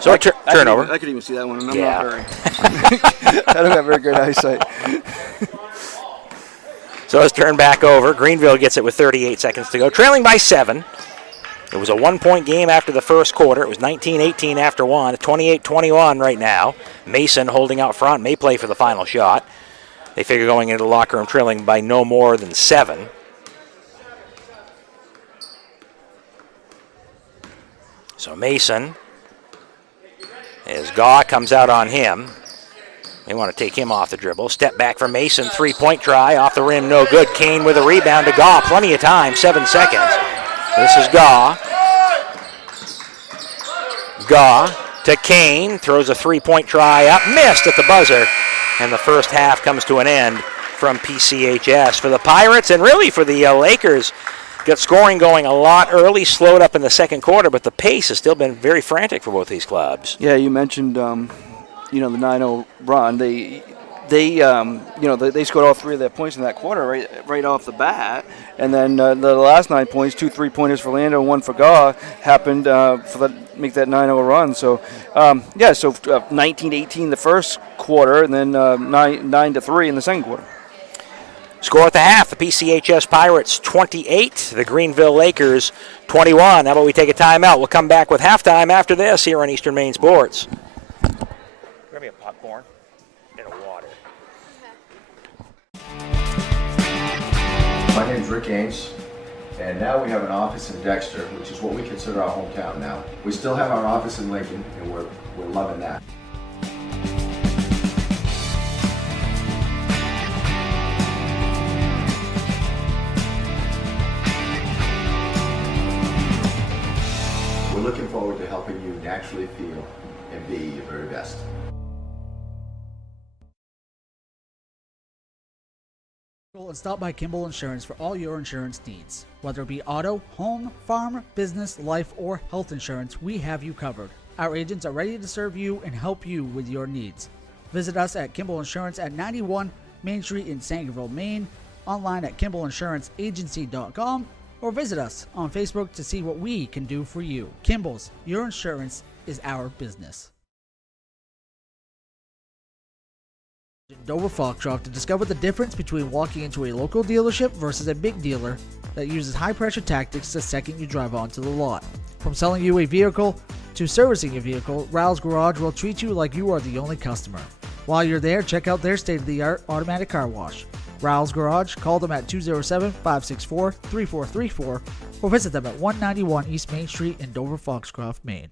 So turnover. I could even see that one. And I'm Yeah. not very. I don't have very good eyesight. So it's turned back over. Greenville gets it with 38 seconds to go. Trailing by 7. It was a 1-point game after the first quarter. It was 19-18 after 1. 28-21 right now. Mason holding out front. May play for the final shot. They figure going into the locker room trailing by no more than 7. So Mason, as Gaw comes out on him, they want to take him off the dribble. Step back for Mason. 3-point try. Off the rim, no good. Kane with a rebound to Gaw. Plenty of time. 7 seconds. This is Gaw. Gaw to Kane. Throws a 3-point try up. Missed at the buzzer. And the first half comes to an end from PCHS. For the Pirates and really for the Lakers, got scoring going a lot early, slowed up in the second quarter, but the pace has still been very frantic for both these clubs. Yeah, you mentioned, the 9-0 run. They scored all 3 of their points in that quarter right off the bat. And then the last 9 points, 2 3-pointers for Lando, 1 for Gaw, happened make that 9-0 run. So, 19-18 the first quarter, and then 9-3 in the second quarter. Score at the half, the PCHS Pirates 28, the Greenville Lakers 21. How about we take a timeout? We'll come back with halftime after this here on Eastern Maine Sports. Grab me a popcorn and a water. My name's Rick Ames, and now we have an office in Dexter, which is what we consider our hometown now. We still have our office in Lincoln, and we're loving that. We're looking forward to helping you naturally feel and be your very best. And stop by Kimball Insurance for all your insurance needs. Whether it be auto, home, farm, business, life, or health insurance, we have you covered. Our agents are ready to serve you and help you with your needs. Visit us at Kimball Insurance at 91 Main Street in Sangerville, Maine, online at KimballInsuranceAgency.com, or visit us on Facebook to see what we can do for you. Kimball's, your insurance is our business. Dover Foxcroft to discover the difference between walking into a local dealership versus a big dealer that uses high-pressure tactics the second you drive onto the lot. From selling you a vehicle to servicing a vehicle, Raoul's Garage will treat you like you are the only customer. While you're there, check out their state-of-the-art automatic car wash. Raoul's Garage, call them at 207-564-3434 or visit them at 191 East Main Street in Dover Foxcroft, Maine.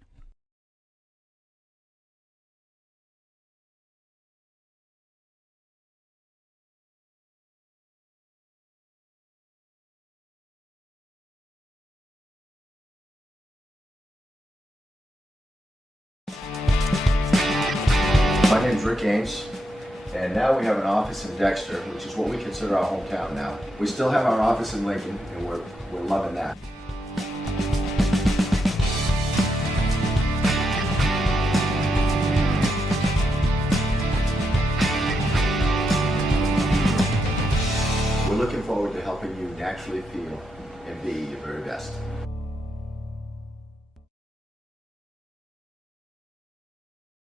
My name's Rick Ames, and now we have an office in Dexter, which is what we consider our hometown now. We still have our office in Lincoln, and we're loving that. We're looking forward to helping you naturally feel and be your very best.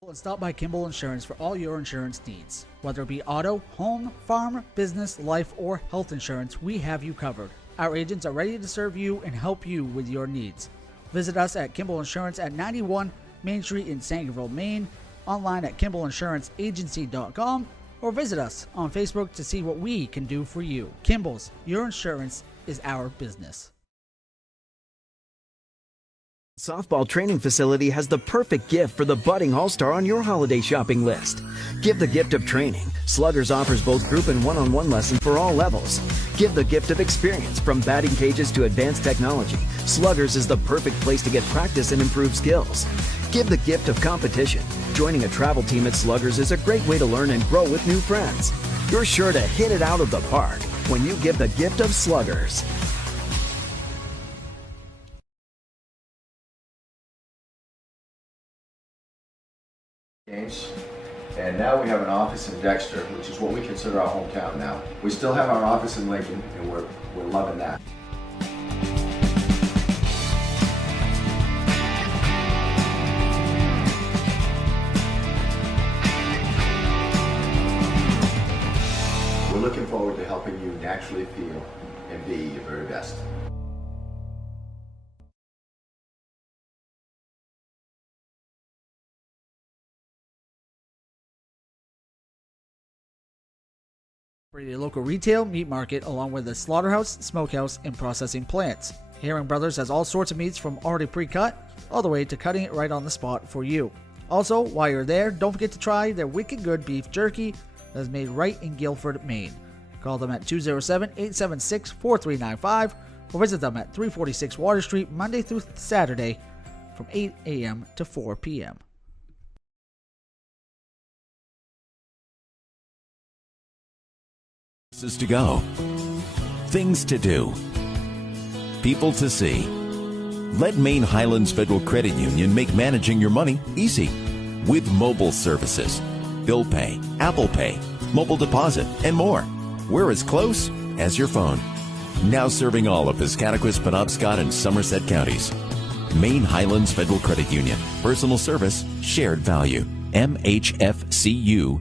And stop by Kimball Insurance for all your insurance needs. Whether it be auto, home, farm, business, life, or health insurance, we have you covered. Our agents are ready to serve you and help you with your needs. Visit us at Kimball Insurance at 91 Main Street in Sangerville, Maine, online at KimballInsuranceAgency.com, or visit us on Facebook to see what we can do for you. Kimball's, your insurance is our business. Softball training facility has the perfect gift for the budding all-star on your holiday shopping list. Give the gift of training. Sluggers offers both group and one-on-one lessons for all levels. Give the gift of experience. From batting cages to advanced technology, Sluggers is the perfect place to get practice and improve skills. Give the gift of competition. Joining a travel team at Sluggers is a great way to learn and grow with new friends. You're sure to hit it out of the park when you give the gift of Sluggers. And now we have an office in Dexter, which is what we consider our hometown now. We still have our office in Lincoln, and we're loving that. We're looking forward to helping you naturally feel and be your very best. A local retail meat market along with a slaughterhouse, smokehouse, and processing plants. Herring Brothers has all sorts of meats from already pre-cut all the way to cutting it right on the spot for you. Also, while you're there, don't forget to try their wicked good beef jerky that is made right in Guilford, Maine. Call them at 207-876-4395 or visit them at 346 Water Street Monday through Saturday from 8 a.m. to 4 p.m. Places to go, things to do, people to see. Let Maine Highlands Federal Credit Union make managing your money easy with mobile services, bill pay, Apple Pay, mobile deposit, and more. We're as close as your phone. Now serving all of Piscataquis, Penobscot, and Somerset counties. Maine Highlands Federal Credit Union. Personal service, shared value. MHFCU.com.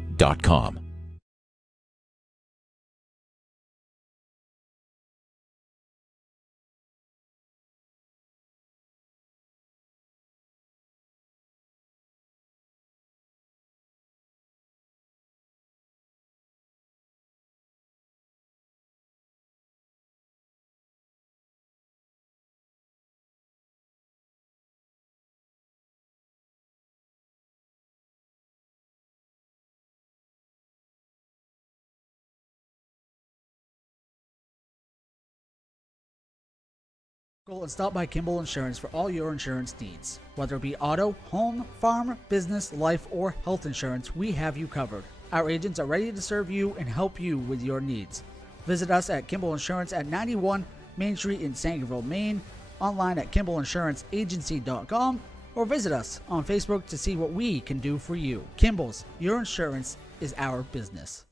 Go and stop by Kimball Insurance for all your insurance needs. Whether it be auto, home, farm, business, life, or health insurance, we have you covered. Our agents are ready to serve you and help you with your needs. Visit us at Kimball Insurance at 91 Main Street in Sangerville, Maine, online at KimballInsuranceAgency.com, or visit us on Facebook to see what we can do for you. Kimball's, your insurance is our business.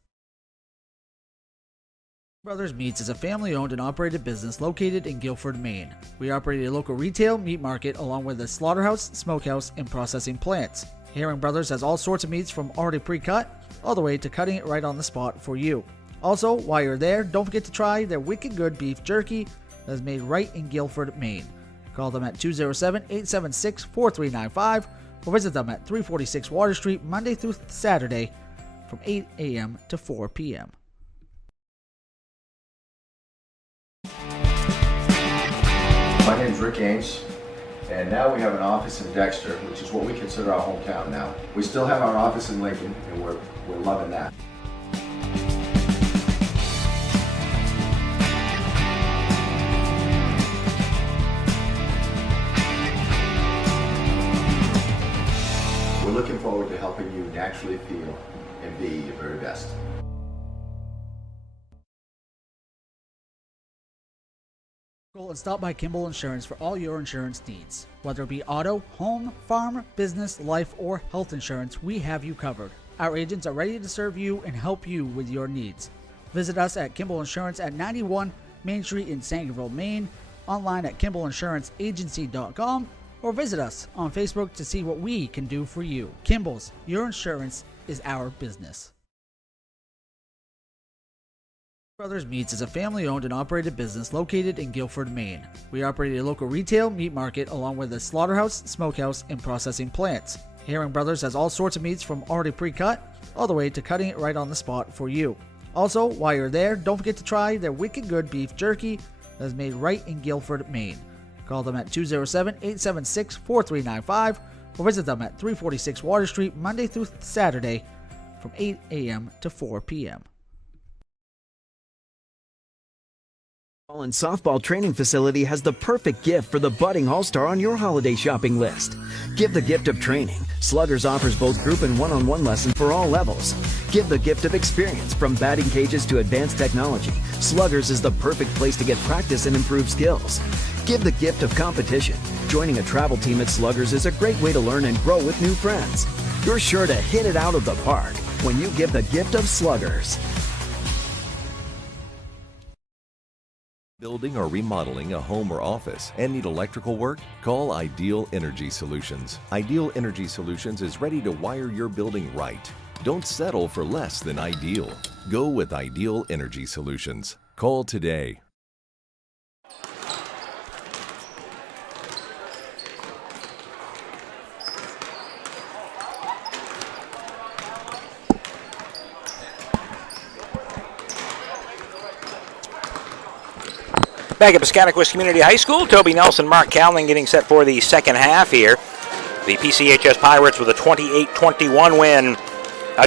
Brothers Meats is a family-owned and operated business located in Guilford, Maine. We operate a local retail meat market along with a slaughterhouse, smokehouse, and processing plants. Herring Brothers has all sorts of meats from already pre-cut all the way to cutting it right on the spot for you. Also, while you're there, don't forget to try their wicked good beef jerky that is made right in Guilford, Maine. Call them at 207-876-4395 or visit them at 346 Water Street Monday through Saturday from 8 a.m. to 4 p.m. My name's Rick Ames, and now we have an office in Dexter, which is what we consider our hometown now. We still have our office in Lincoln, and we're loving that. We're looking forward to helping you naturally feel and be your very best. Go and stop by Kimball Insurance for all your insurance needs. Whether it be auto, home, farm, business, life, or health insurance, we have you covered. Our agents are ready to serve you and help you with your needs. Visit us at Kimball Insurance at 91 Main Street in Sangerville, Maine, online at KimballInsuranceAgency.com, or visit us on Facebook to see what we can do for you. Kimball's, your insurance is our business. Brothers Meats is a family-owned and operated business located in Guilford, Maine. We operate a local retail meat market along with a slaughterhouse, smokehouse, and processing plants. Herring Brothers has all sorts of meats from already pre-cut all the way to cutting it right on the spot for you. Also, while you're there, don't forget to try their wicked good beef jerky that is made right in Guilford, Maine. Call them at 207-876-4395 or visit them at 346 Water Street Monday through Saturday from 8 a.m. to 4 p.m. And softball training facility has the perfect gift for the budding all-star on your holiday shopping list. Give the gift of training. Sluggers offers both group and one-on-one lessons for all levels. Give the gift of experience. From batting cages to advanced technology, Sluggers is the perfect place to get practice and improve skills. Give the gift of competition. Joining a travel team at Sluggers is a great way to learn and grow with new friends. You're sure to hit it out of the park when you give the gift of Sluggers. Building or remodeling a home or office and need electrical work? Call Ideal Energy Solutions. Ideal Energy Solutions is ready to wire your building right. Don't settle for less than ideal. Go with Ideal Energy Solutions. Call today. Back at Piscataquis Community High School, Toby Nelson, Mark Callan getting set for the second half here. The PCHS Pirates with a 28-21 win. A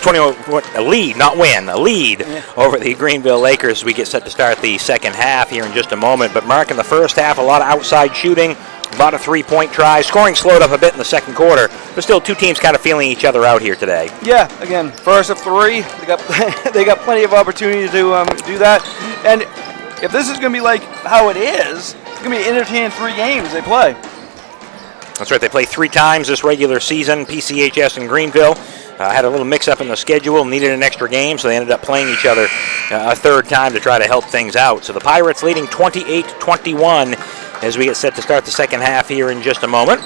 lead, not win, a lead over the Greenville Lakers. We get set to start the second half here in just a moment. But Mark, in the first half, a lot of outside shooting, a lot of three-point tries. Scoring slowed up a bit in the second quarter, but still two teams kind of feeling each other out here today. Yeah, again, first of three, they got plenty of opportunity to do that. And if this is going to be like how it is, it's going to be entertaining 3 games they play. That's right. They play 3 times this regular season. PCHS and Greenville had a little mix-up in the schedule, needed an extra game, so they ended up playing each other a third time to try to help things out. So the Pirates leading 28-21 as we get set to start the second half here in just a moment.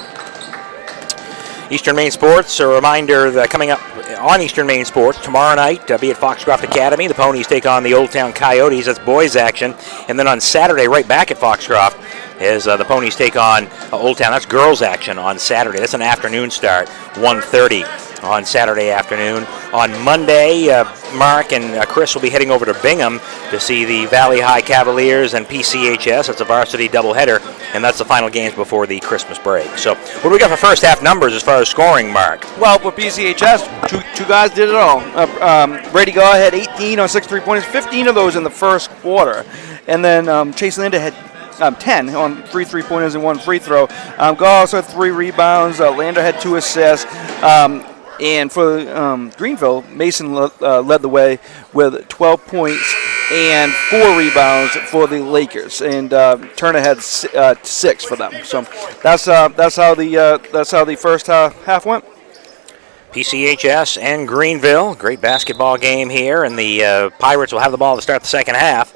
Eastern Maine Sports, a reminder that coming up on Eastern Maine Sports tomorrow night, be at Foxcroft Academy. The Ponies take on the Old Town Coyotes. That's boys action. And then on Saturday, right back at Foxcroft, as the Ponies take on Old Town. That's girls action on Saturday. That's an afternoon start, 1:30 on Saturday afternoon. On Monday, Mark and Chris will be heading over to Bingham to see the Valley High Cavaliers and PCHS. That's a varsity doubleheader, and that's the final games before the Christmas break. So what do we got for first half numbers as far as scoring, Mark? Well, for PCHS, two guys did it all. Brady Gaw had 18 on 6 3-pointers, 15 of those in the first quarter. And then Chase Linda had 10 on 3 3-pointers and 1 free throw. Gaw also had 3 rebounds. Lander had 2 assists. And for Greenville, Mason led the way with 12 points and 4 rebounds for the Lakers. And Turner had 6 for them. So that's how the first half went. PCHS and Greenville, great basketball game here, and the Pirates will have the ball to start the second half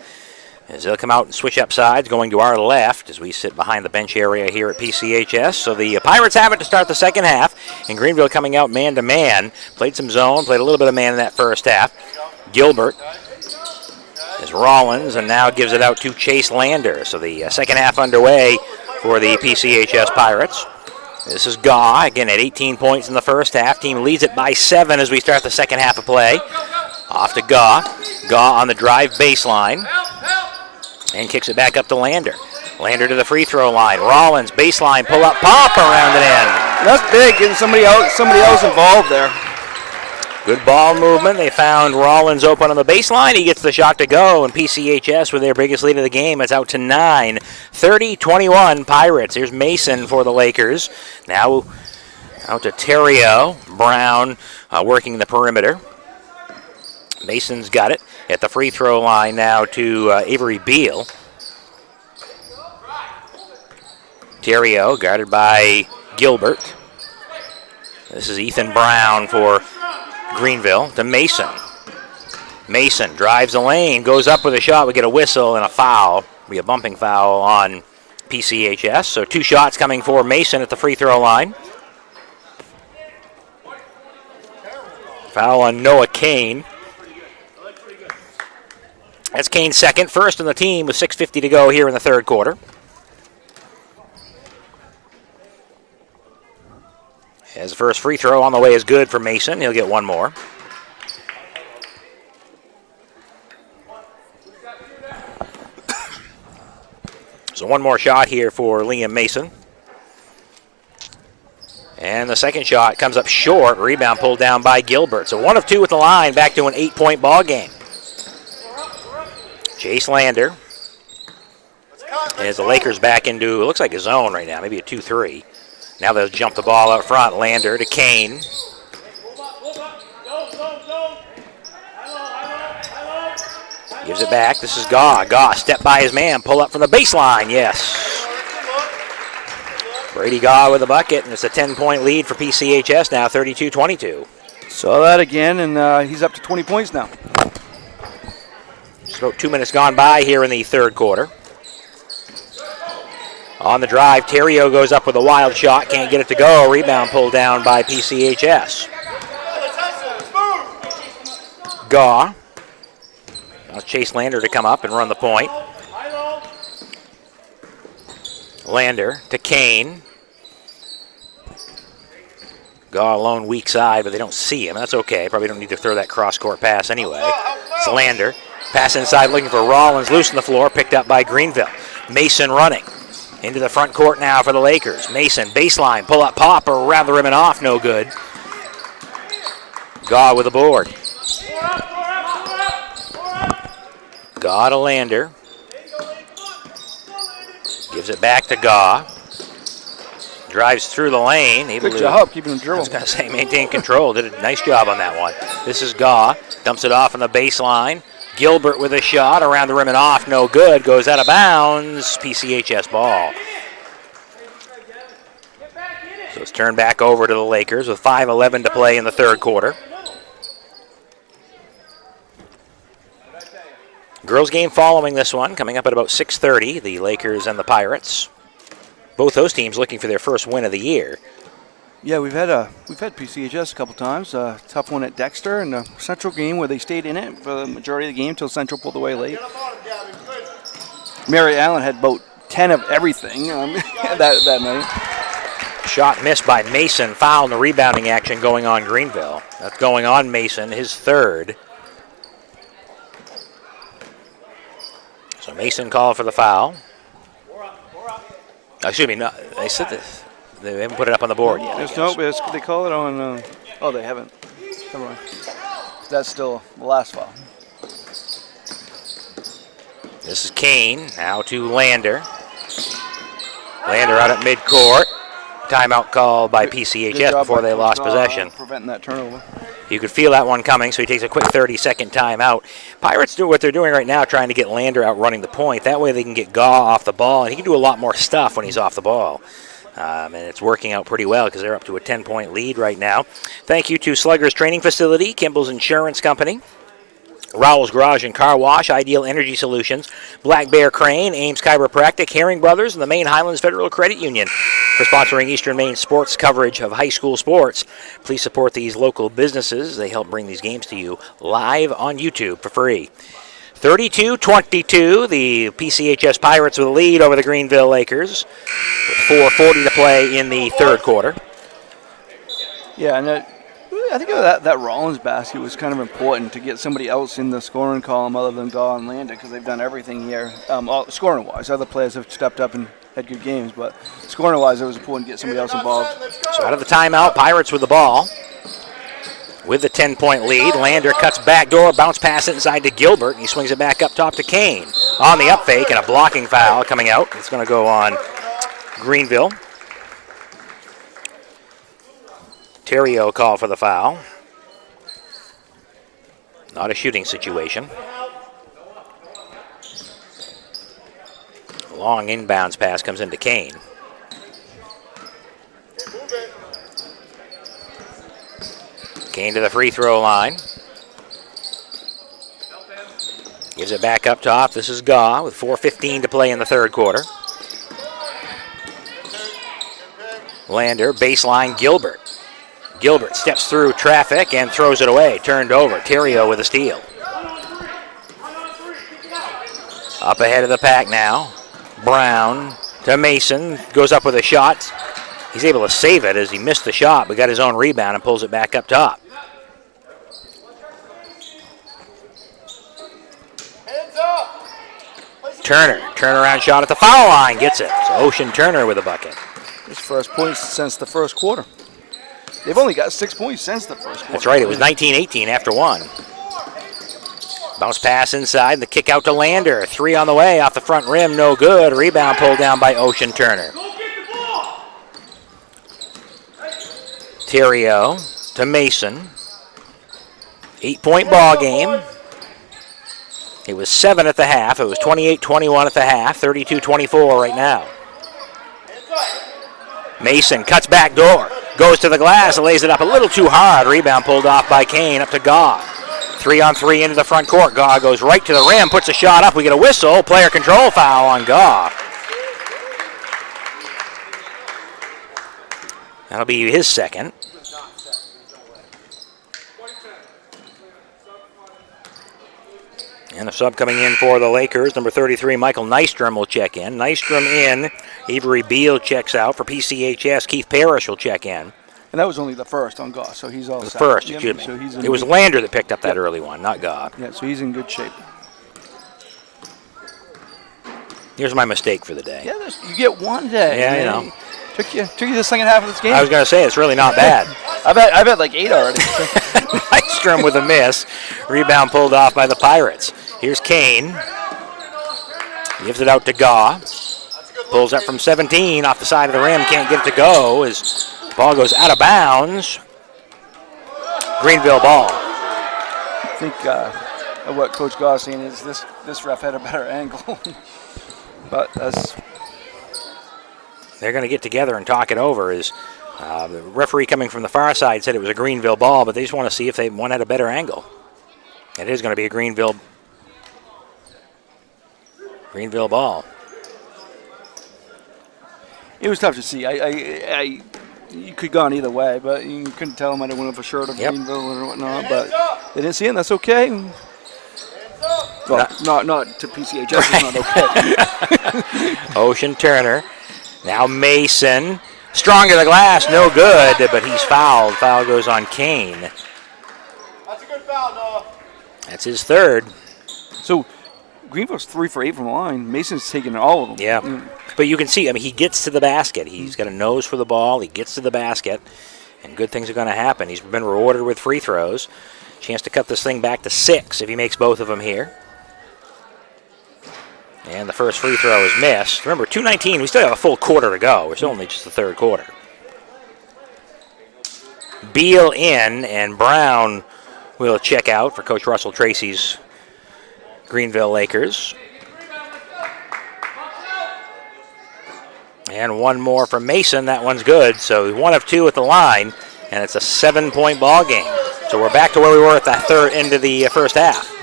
as they'll come out and switch up sides, going to our left as we sit behind the bench area here at PCHS. So the Pirates have it to start the second half, and Greenville coming out man-to-man. Played some zone, played a little bit of man in that first half. Gilbert is Rollins, and now gives it out to Chase Lander. So the second half underway for the PCHS Pirates. This is Gaw, again at 18 points in the first half. Team leads it by 7 as we start the second half of play. Off to Gaw. Gaw on the drive baseline. And kicks it back up to Lander. Lander to the free throw line. Rollins, baseline, pull up, pop around and in. That's big, getting somebody else involved there. Good ball movement. They found Rollins open on the baseline. He gets the shot to go, and PCHS with their biggest lead of the game. It's out to 9. 30-21 Pirates. Here's Mason for the Lakers. Now out to Terrio. Brown working the perimeter. Mason's got it at the free throw line now to Avery Beal. Terrio guarded by Gilbert. This is Ethan Brown for Greenville to Mason. Mason drives the lane, goes up with a shot. We get a whistle and a foul. It'll be a bumping foul on PCHS. So 2 shots coming for Mason at the free throw line. Foul on Noah Kane. That's Kane's second, first in the team with 6:50 to go here in the third quarter. His first free throw on the way is good for Mason. He'll get one more. So one more shot here for Liam Mason. And the second shot comes up short. Rebound pulled down by Gilbert. So 1 of 2 at the line, back to an 8-point ball game. Chase Lander. As the Lakers back into, it looks like a zone right now, maybe a 2-3. Now they'll jump the ball out front. Lander to Kane. Gives it back. This is Gaw. Gaw step by his man. Pull up from the baseline. Yes. Brady Gaw with a bucket, and it's a 10-point lead for PCHS now, 32-22. Saw that again, and he's up to 20 points now. Just about 2 minutes gone by here in the third quarter. On the drive, Terrio goes up with a wild shot. Can't get it to go. Rebound pulled down by PCHS. Gaw. Now Chase Lander to come up and run the point. Lander to Kane. Gaw alone weak side, but they don't see him. That's okay. Probably don't need to throw that cross-court pass anyway. It's Lander. Pass inside looking for Rollins. Loose on the floor. Picked up by Greenville. Mason running. Into the front court now for the Lakers. Mason, baseline, pull up, pop, around the rim and off, no good. Gaw with a board. Gaw to Lander. Gives it back to Gaw. Drives through the lane. Good job keeping him dribble. I was going to say maintain control. Did a nice job on that one. This is Gaw. Dumps it off on the baseline. Gilbert with a shot around the rim and off, no good. Goes out of bounds. PCHS ball. So it's turned back over to the Lakers with 5:11 to play in the third quarter. Girls game following this one, coming up at about 6:30. The Lakers and the Pirates. Both those teams looking for their first win of the year. Yeah, we've had PCHS a couple times. Tough one at Dexter, and a Central game where they stayed in it for the majority of the game until Central pulled away late. Mary Allen had about 10 of everything that night. Shot missed by Mason. Foul in the rebounding action going on Greenville. That's going on Mason, his third. So Mason called for the foul. Excuse me, no, they said this. They haven't put it up on the board yet. They call it on. Oh, they haven't. Come on. That's still the last foul. This is Kane now to Lander. Lander out at midcourt. Timeout called by Good PCHS job before by they Coach lost Gaw, possession. preventing that turnover. You could feel that one coming, so he takes a quick 30-second timeout. Pirates do what they're doing right now, trying to get Lander out running the point. That way they can get Gaw off the ball, and he can do a lot more stuff when he's off the ball. And it's working out pretty well because they're up to a 10-point lead right now. Thank you to Slugger's Training Facility, Kimball's Insurance Company, Rowell's Garage and Car Wash, Ideal Energy Solutions, Black Bear Crane, Ames Chiropractic, Herring Brothers, and the Maine Highlands Federal Credit Union for sponsoring Eastern Maine sports coverage of high school sports. Please support these local businesses. They help bring these games to you live on YouTube for free. 32-22, the PCHS Pirates with a lead over the Greenville Lakers with 4:40 to play in the third quarter. Yeah, and I think that Rollins basket was kind of important to get somebody else in the scoring column other than Gaw and Lander because they've done everything here, scoring-wise. Other players have stepped up and had good games, but scoring-wise, it was important to get somebody else involved. So out of the timeout, Pirates with the ball. With the 10-point lead, Lander cuts back door, bounce pass inside to Gilbert, and he swings it back up top to Kane. On the up fake, and a blocking foul coming out. It's going to go on Greenville. Terrio called for the foul. Not a shooting situation. Long inbounds pass comes into Kane. Kane to the free throw line. Gives it back up top. This is Gaw with 4:15 to play in the third quarter. Lander, baseline, Gilbert. Gilbert steps through traffic and throws it away. Turned over. Terrio with a steal. Up ahead of the pack now. Brown to Mason. Goes up with a shot. He's able to save it as he missed the shot, but got his own rebound and pulls it back up top. Turner, turnaround shot at the foul line, gets it. So Ocean Turner with a bucket. His first points since the first quarter. They've only got 6 points since the first quarter. That's right, it was 19-18 after one. Bounce pass inside, the kick out to Lander. 3 on the way, off the front rim, no good. Rebound pulled down by Ocean Turner. Terrio to Mason. 8-point ball game. It was 7 at the half. It was 28-21 at the half, 32-24 right now. Mason cuts back door, goes to the glass and lays it up a little too hard. Rebound pulled off by Kane, up to Gaw. 3-on-3 into the front court. Gaw goes right to the rim, puts a shot up. We get a whistle. Player control foul on Gaw. That'll be his second. And the sub coming in for the Lakers, number 33, Michael Nystrom will check in. Nystrom in. Avery Beal checks out for PCHS. Keith Parrish will check in. And that was only the first on Gaw, so he's all The set. first, Yep, excuse me. so he's in It was good- Lander that picked up that early one, not Gaw. Yeah, so he's in good shape. Here's my mistake for the day. Yeah, you get one day. Yeah, I man. know. Took you the second half of this game. I was going to say, it's really not bad. I've had like 8 already. Nystrom with a miss. Rebound pulled off by the Pirates. Here's Kane. Gives it out to Gaw. Pulls up from 17 off the side of the rim. Can't get it to go as ball goes out of bounds. Greenville ball. I think what Coach Gaw is saying is this ref had a better angle. But that's... They're going to get together and talk it over. As the referee coming from the far side said it was a Greenville ball, but they just want to see if one had a better angle. It is going to be a Greenville ball. It was tough to see. You could have gone either way, but you couldn't tell him I didn't went for sure to Greenville or whatnot. But they didn't see it, and that's okay. Well, not to PCHS, it's not okay. Ocean Turner. Now Mason. Strong to the glass, no good, but he's fouled. Foul goes on Kane. That's a good foul, Noah. That's his third. So Greenville's 3 for 8 from the line. Mason's taking all of them. Yeah. But you can see, he gets to the basket. He's got a nose for the ball. He gets to the basket, and good things are going to happen. He's been rewarded with free throws. Chance to cut this thing back to 6 if he makes both of them here. And the first free throw is missed. Remember, 2:19, we still have a full quarter to go. We're still only just the third quarter. Beal in, and Brown will check out for Coach Russell Tracy's Greenville Lakers. And one more from Mason. That one's good. So 1 of 2 at the line, and it's a 7-point ball game. So we're back to where we were at the third end of the first half.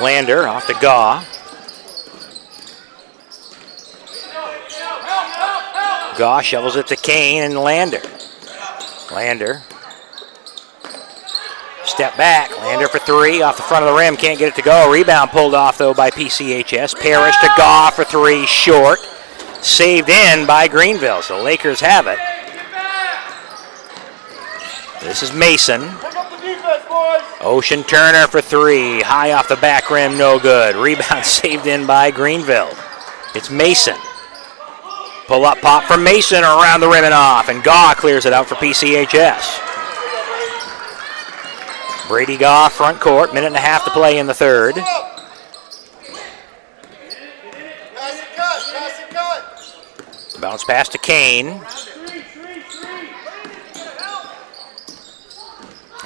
Lander off to Gaw. Gaw shovels it to Kane and Lander. Lander. Step back. Lander for 3 off the front of the rim. Can't get it to go. Rebound pulled off, though, by PCHS. Parrish to Gaw for 3. Short. Saved in by Greenville. So Lakers have it. This is Mason. Ocean Turner for 3. High off the back rim. No good. Rebound saved in by Greenville. It's Mason. Pull up pop from Mason around the rim and off. And Gaw clears it out for PCHS. Brady Gaw, front court, 1.5 to play in the third. Bounce pass to Kane.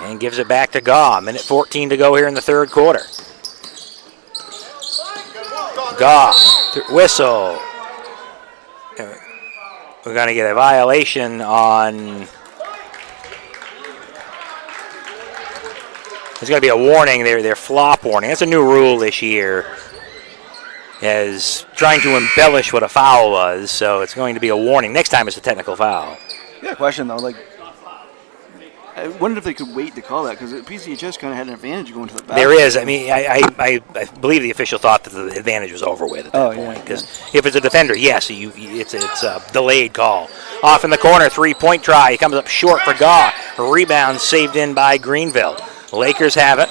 And gives it back to Gaw. 1:14 to go here in the third quarter. Gaw, whistle. We're going to get a violation on... There's going to be a warning there, their flop warning. That's a new rule this year, as trying to embellish what a foul was, so it's going to be a warning. Next time it's a technical foul. Yeah, question though, like, I wondered if they could wait to call that, because PCHS kind of had an advantage going to the back. There is. I mean, I believe the official thought that the advantage was over with at that point, because if it's a defender, yes, it's a delayed call. Off in the corner, 3-point try. He comes up short for Gaw. A rebound saved in by Greenville. Lakers have it.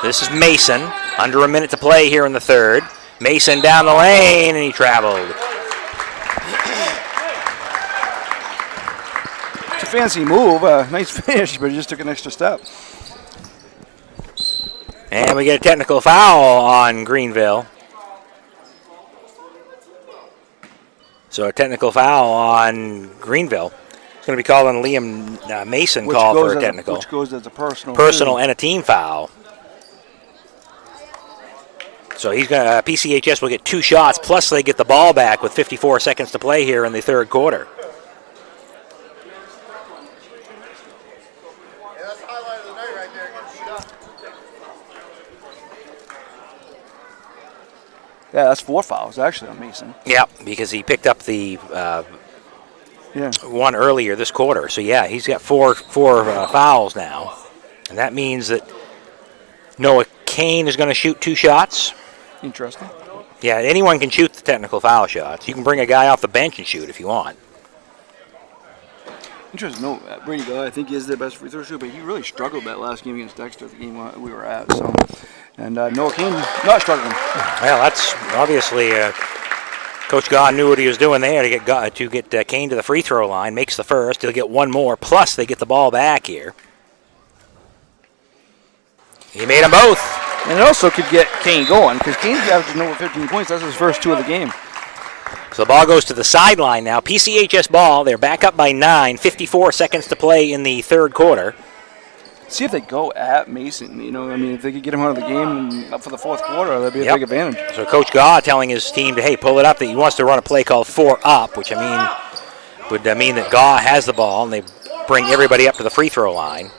This is Mason. Under a minute to play here in the third. Mason down the lane, and he traveled. It's a fancy move. Nice finish, but he just took an extra step. And we get a technical foul on Greenville. So a technical foul on Greenville. It's going to be called on Liam Mason call for a technical. Which goes as a personal. Personal and a team foul. So he's going to, PCHS will get 2 shots, plus they get the ball back with 54 seconds to play here in the third quarter. Yeah, that's the highlight of the night right there. Good stuff. Yeah, that's 4 fouls actually on Mason. Yeah, because he picked up the one earlier this quarter. So yeah, he's got four fouls now, and that means that Noah Kane is going to shoot 2 shots. Interesting. Yeah, anyone can shoot the technical foul shots. You can bring a guy off the bench and shoot if you want. Interesting. No, Brady Gaw, I think he is their best free throw shooter, but he really struggled that last game against Dexter, the game we were at. So, and Noah Kane not struggling. Well, that's obviously Coach Gaw knew what he was doing there to get Kane to the free throw line. Makes the first. He'll get 1 more. Plus, they get the ball back here. He made them both. And it also could get Kane going, because Kane's averaging over 15 points. That's his first 2 of the game. So the ball goes to the sideline now. PCHS ball. They're back up by 9. 54 seconds to play in the third quarter. See if they go at Mason. You know, I mean, if they could get him out of the game and up for the fourth quarter, that'd be a big advantage. So Coach Gaw telling his team to, hey, pull it up. That he wants to run a play called 4 up, which would mean that Gaw has the ball, and they bring everybody up to the free throw line.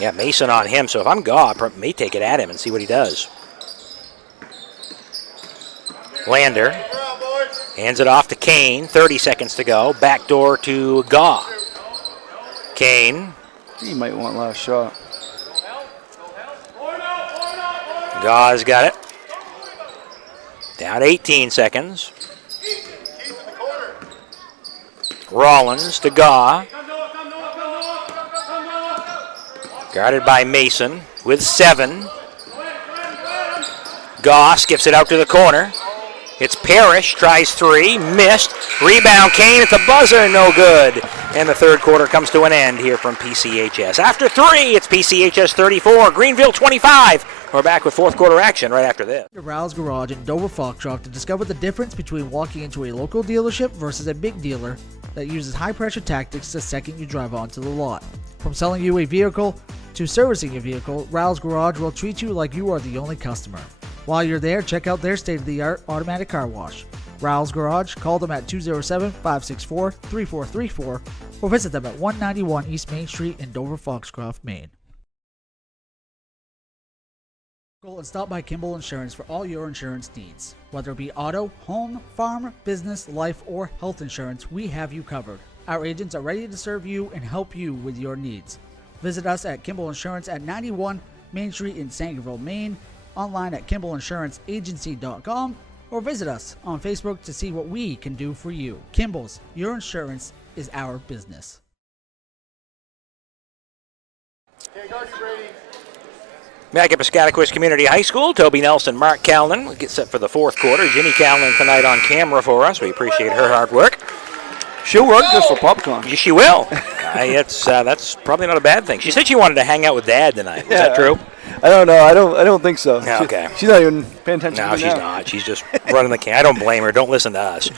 Yeah, Mason on him. So if I'm Gaw, I may take it at him and see what he does. Lander hands it off to Kane. 30 seconds to go. Backdoor to Gaw. Kane. He might want last shot. Gaw's got it. Down 18 seconds. Rollins to Gaw. Guarded by Mason with 7. Gaw skips it out to the corner. It's Parrish, tries three, missed. Rebound, Kane at the buzzer, no good. And the third quarter comes to an end here from PCHS. After three, it's PCHS 34, Greenville 25. We're back with fourth quarter action right after this. Rouse Garage in Dover Foxcroft to discover the difference between walking into a local dealership versus a big dealer that uses high-pressure tactics the second you drive onto the lot. From selling you a vehicle to servicing your vehicle, Rouse Garage will treat you like you are the only customer. While you're there, check out their state-of-the-art automatic car wash. Rouse Garage, call them at 207-564-3434 or visit them at 191 East Main Street in Dover Foxcroft, Maine. Go and stop by Kimball Insurance for all your insurance needs. Whether it be auto, home, farm, business, life, or health insurance, we have you covered. Our agents are ready to serve you and help you with your needs. Visit us at Kimball Insurance at 91 Main Street in Sangerville, Maine, online at KimballInsuranceAgency.com, or visit us on Facebook to see what we can do for you. Kimball's, your insurance is our business. Okay, go to Brady. Back at Piscataquis Community High School, Toby Nelson, Mark Callan will get set for the fourth quarter. Ginny Callan tonight on camera for us. We appreciate her hard work. She'll work just for popcorn. Yes, she will. That's probably not a bad thing. She said she wanted to hang out with Dad tonight. Was that true? I don't know. I don't think so. Okay. She's not even paying attention. No, she's not. She's just running the camp. I don't blame her. Don't listen to us.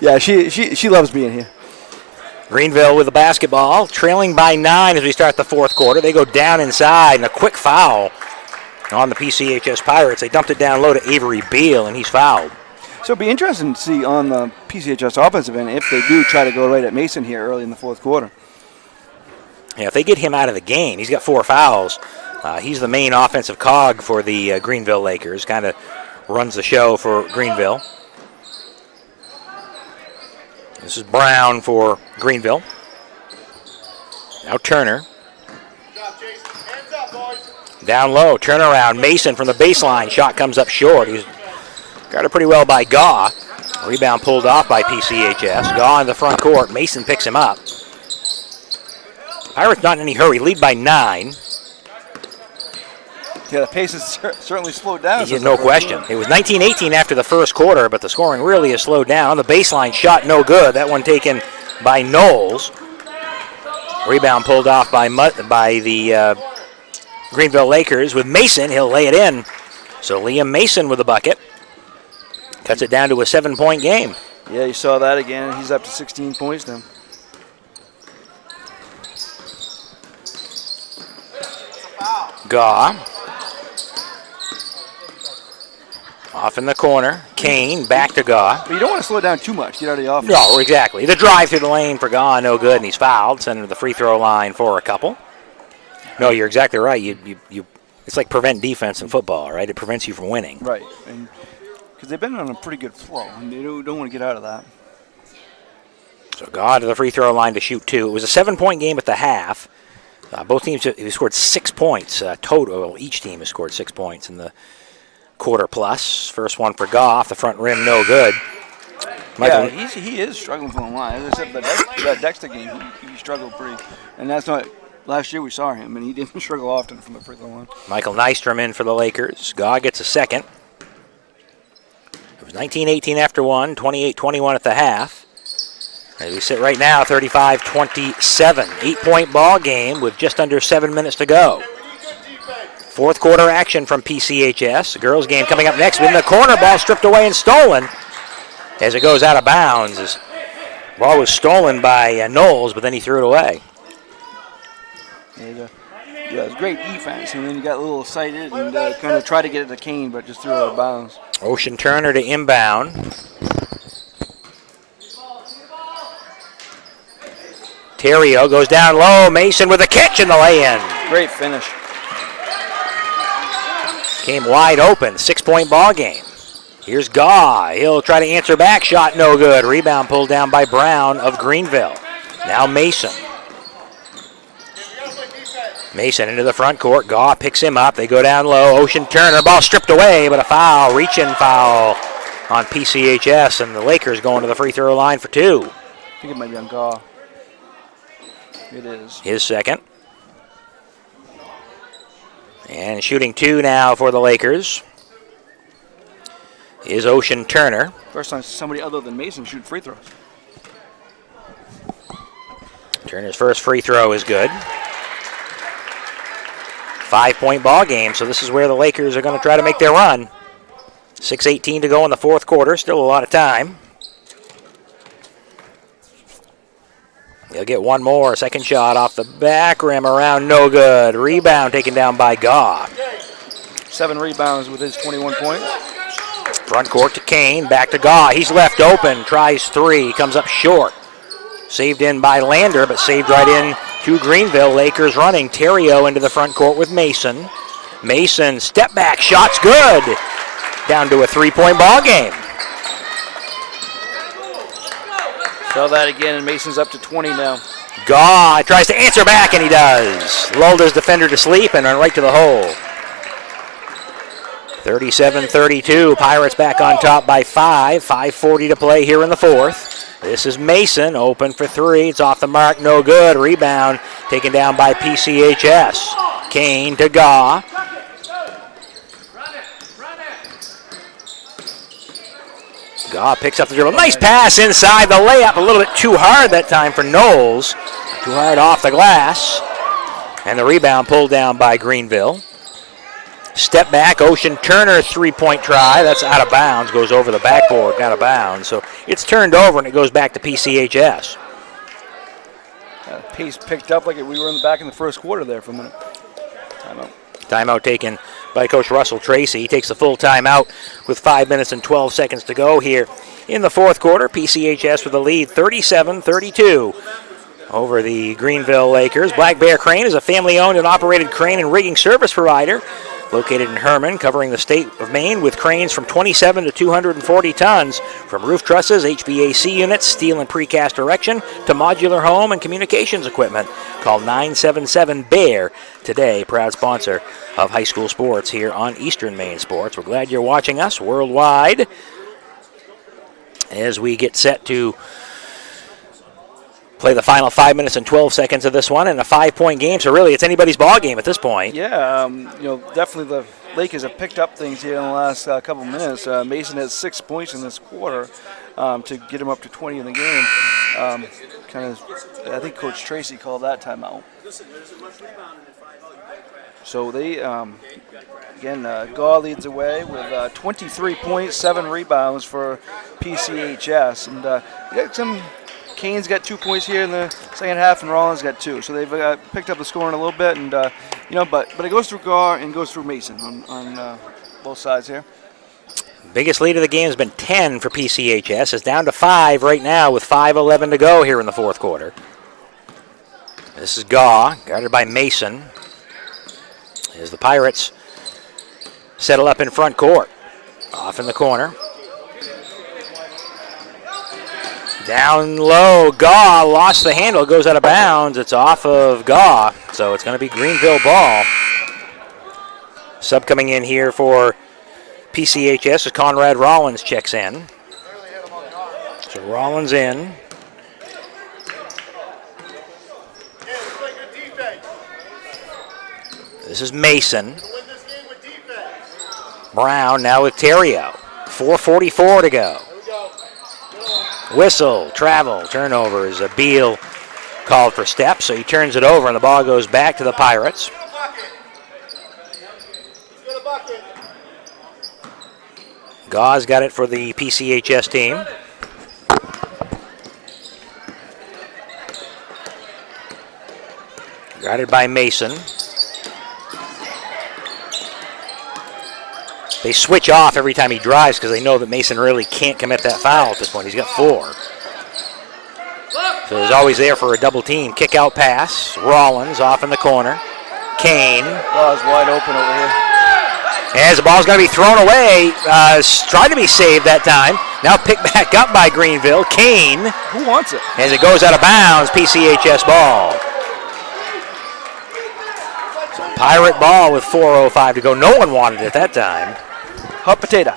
Yeah, she loves being here. Greenville with the basketball, trailing by 9 as we start the fourth quarter. They go down inside, and a quick foul on the PCHS Pirates. They dumped it down low to Avery Beal, and he's fouled. So it'll be interesting to see on the PCHS offensive end if they do try to go right at Mason here early in the fourth quarter. Yeah, if they get him out of the game, he's got 4 fouls. He's the main offensive cog for the Greenville Lakers, kind of runs the show for Greenville. This is Brown for Greenville. Now Turner. Good job, Jason. Hands up, boys. Down low, turnaround. Mason from the baseline. Shot comes up short. He's guarded pretty well by Gaw. Rebound pulled off by PCHS. Gaw in the front court. Mason picks him up. Pirates not in any hurry. Lead by 9. Yeah, the pace has certainly slowed down. No question. It was 19-18 after the first quarter, but the scoring really has slowed down. The baseline shot no good. That one taken by Knowles. Rebound pulled off by the Greenville Lakers with Mason. He'll lay it in. So Liam Mason with the bucket. Cuts it down to a 7-point game. Yeah, you saw that again. He's up to 16 points now. Gaw. Off in the corner. Kane back to Gaw. But you don't want to slow it down too much. Get out of the offense. No, exactly. The drive through the lane for Gaw, no good, and he's fouled. Sent him to the free throw line for a couple. No, you're exactly right. It's like prevent defense in football, right? It prevents you from winning. Right. Because they've been on a pretty good flow, and they don't want to get out of that. So Gaw to the free throw line to shoot 2. It was a 7-point game at the half. Both teams have scored 6 points total. Each team has scored 6 points in the quarter plus. First one for Gaw off the front rim, no good. Yeah, he is struggling from the line. As I said, that Dexter game, he struggled pretty. And that's not, last year we saw him, and he didn't struggle often from the free throw line. Michael Nystrom in for the Lakers. Gaw gets a second. It was 19-18 after one, 28-21 at the half. As we sit right now, 35-27. 8-point ball game with just under 7 minutes to go. Fourth quarter action from PCHS. The girls game coming up next. In the corner, ball stripped away and stolen as it goes out of bounds. The ball was stolen by Knowles, but then he threw it away. Yeah, it was great defense, and then you got a little excited and kind of tried to get it to Kane, but just threw it out of bounds. Ocean Turner to inbound. Terrio goes down low. Mason with a catch and the lay-in. Great finish. Came wide open. 6-point ball game. Here's Gaw. He'll try to answer back. Shot no good. Rebound pulled down by Brown of Greenville. Now Mason. Mason into the front court. Gaw picks him up. They go down low. Ocean Turner. Ball stripped away, but a foul. Reach-in foul on PCHS, and the Lakers going to the free throw line for 2. I think it might be on Gaw. It is. His second. And shooting 2 now for the Lakers is Ocean Turner. First time somebody other than Mason shoot free throws. Turner's first free throw is good. 5-point ball game, so this is where the Lakers are going to try to make their run. 6:18 to go in the fourth quarter, still a lot of time. They'll get one more. Second shot off the back rim, around, no good. Rebound taken down by Gaw. 7 rebounds with his 21 points. Front court to Kane, back to Gaw. He's left open, tries 3, comes up short. Saved in by Lander, but saved right in to Greenville. Lakers running. Terrio into the front court with Mason. Mason, step back, shot's good. Down to a 3-point ball game. Saw that again, and Mason's up to 20 now. Gaw tries to answer back, and he does. Lulled his defender to sleep and run right to the hole. 37-32. Pirates back on top by 5. 5:40 to play here in the fourth. This is Mason, open for 3. It's off the mark, no good. Rebound taken down by PCHS. Kane to Gaw. Gaw picks up the dribble. Nice pass inside the layup. A little bit too hard that time for Knowles. Too hard off the glass. And the rebound pulled down by Greenville. Step back, Ocean Turner 3-point try. That's out of bounds, goes over the backboard, out of bounds. So it's turned over and it goes back to PCHS. Pace picked up like we were in the back in the first quarter there for a minute. Timeout. Timeout taken by Coach Russell Tracy. He takes the full timeout with 5 minutes and 12 seconds to go here in the fourth quarter. PCHS with the lead, 37-32 over the Greenville Lakers. Black Bear Crane is a family-owned and operated crane and rigging service provider located in Herman, covering the state of Maine with cranes from 27 to 240 tons, from roof trusses, HVAC units, steel and precast erection, to modular home and communications equipment. Call 977-BEAR today, proud sponsor of high school sports here on Eastern Maine Sports. We're glad you're watching us worldwide as we get set to play the final 5 minutes and 12 seconds of this one in a 5-point game. So really, it's anybody's ball game at this point. Yeah, definitely the Lakers have picked up things here in the last couple minutes. Mason has 6 points in this quarter to get him up to 20 in the game. I think Coach Tracy called that timeout. So they, Gaw leads the way with 23 points, 7 rebounds for PCHS, and got some. Kane's got 2 points here in the second half, and Rollins got 2. So they've picked up the scoring a little bit, and but it goes through Gaw and goes through Mason on both sides here. Biggest lead of the game has been 10 for PCHS. It's down to 5 right now with 5:11 to go here in the fourth quarter. This is Gaw, guarded by Mason, as the Pirates settle up in front court. Off in the corner. Down low, Gaw lost the handle, goes out of bounds. It's off of Gaw, so it's going to be Greenville ball. Sub coming in here for PCHS as Conrad Rollins checks in. So Rollins in. This is Mason. Brown now with Terrio. 4:44 to go. Whistle, travel, turnover as Beal called for steps, so he turns it over and the ball goes back to the Pirates. Gaw's got it for the PCHS team. Guarded by Mason. They switch off every time he drives because they know that Mason really can't commit that foul at this point. He's got 4. So he's always there for a double team. Kick out pass. Rollins off in the corner. Kane. Ball's wide open over here. As the ball's going to be thrown away. Tried to be saved that time. Now picked back up by Greenville. Kane. Who wants it? As it goes out of bounds, PCHS ball. So Pirate ball with 4:05 to go. No one wanted it that time. Hot potato.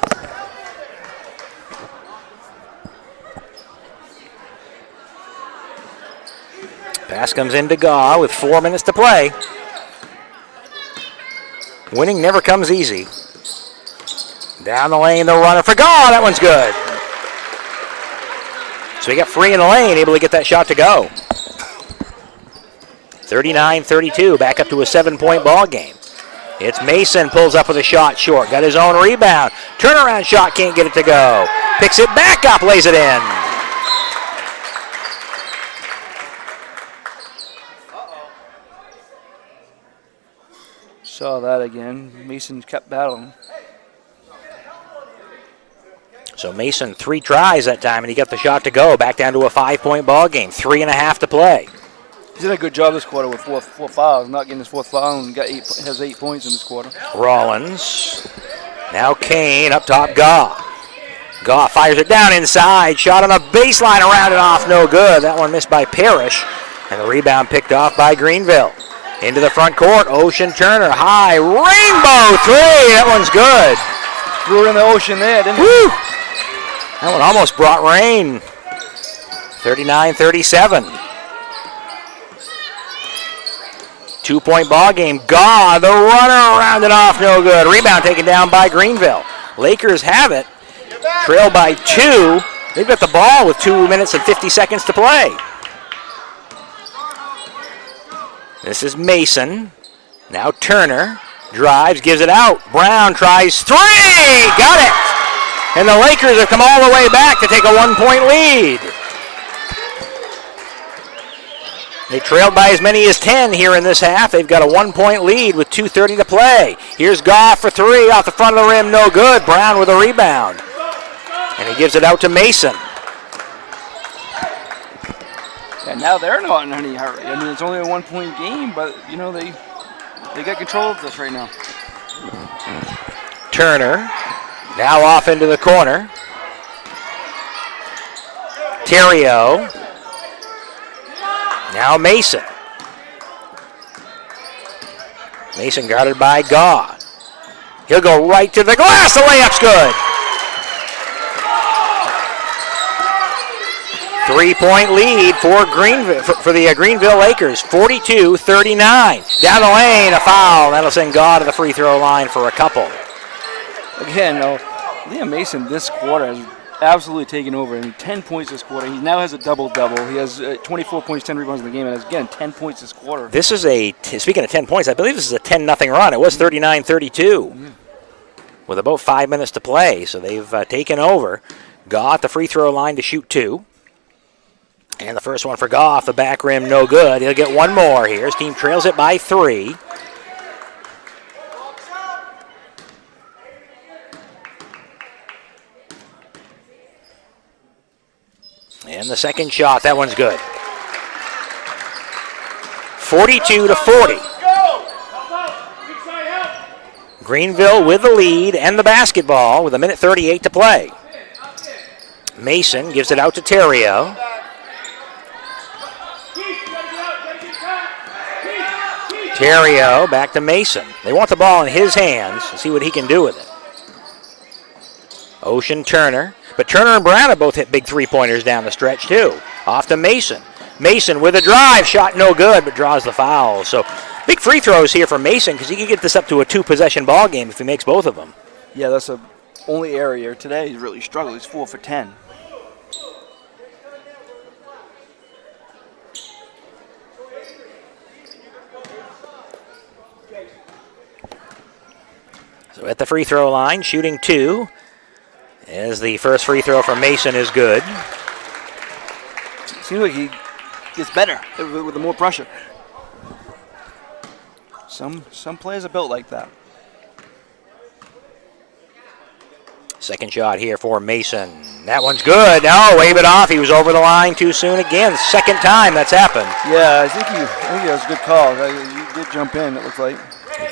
Pass comes into Gaw with 4 minutes to play. Winning never comes easy. Down the lane, the runner for Gaw. That one's good. So he got free in the lane, able to get that shot to go. 39-32, back up to a 7-point ball game. It's Mason, pulls up with a shot short. Got his own rebound. Turnaround shot, can't get it to go. Picks it back up, lays it in. Saw that again. Mason kept battling. So Mason 3 tries that time, and he got the shot to go. Back down to a 5-point ball game. 3.5 to play. He's done a good job this quarter with four fouls, not getting his 4th foul, and has 8 points in this quarter. Rollins. Now Kane up top, Gaw. Gaw fires it down inside. Shot on the baseline, around and off, no good. That one missed by Parrish, and the rebound picked off by Greenville. Into the front court, Ocean Turner, high, rainbow 3. That one's good. Threw it in the ocean there, didn't he? Woo! That one almost brought rain. 39-37. 2-point ball game. Gaw, the runner, rounded off, no good. Rebound taken down by Greenville. Lakers have it. Trail by 2. They've got the ball with 2 minutes and 50 seconds to play. This is Mason. Now Turner drives, gives it out. Brown tries 3. Got it. And the Lakers have come all the way back to take a 1-point lead. They trailed by as many as 10 here in this half. They've got a 1-point lead with 2:30 to play. Here's Goff for 3 off the front of the rim, no good. Brown with a rebound. And he gives it out to Mason. And now they're not in any hurry. I mean, it's only a 1-point game, but, you know, they got control of this right now. Turner now off into the corner. Terrio. Now Mason. Mason guarded by Gaw. He'll go right to the glass. The layup's good. 3-point lead for Greenville, for the Greenville Lakers. 42-39. Down the lane, a foul. That'll send Gaw to the free throw line for a couple. Again, Liam Mason this quarter has absolutely taken over. I mean, 10 points this quarter. He now has a double-double. He has 24 points, 10 rebounds in the game, and has, again, 10 points this quarter. This is speaking of 10 points, I believe this is a 10-0 run. It was 39-32 with about 5 minutes to play. So they've taken over. Gaw at the free throw line to shoot 2. And the first one for Gaw off the back rim, no good. He'll get one more here. His team trails it by 3. And the second shot, that one's good. 42-40. Greenville with the lead and the basketball with 1:38 to play. Mason gives it out to Terrio. Terrio back to Mason. They want the ball in his hands to see what he can do with it. Ocean Turner. But Turner and Brown have both hit big 3-pointers down the stretch, too. Off to Mason. Mason with a drive. Shot no good, but draws the foul. So big free throws here for Mason because he can get this up to a 2-possession ball game if he makes both of them. Yeah, that's the only area today he's really struggled. He's 4 for 10. So at the free throw line, shooting 2. As the first free throw from Mason is good. Seems like he gets better with the more pressure. Some players are built like that. Second shot here for Mason. That one's good. No, wave it off. He was over the line too soon again. Second time that's happened. Yeah, I think that was a good call. You did jump in, it looks like.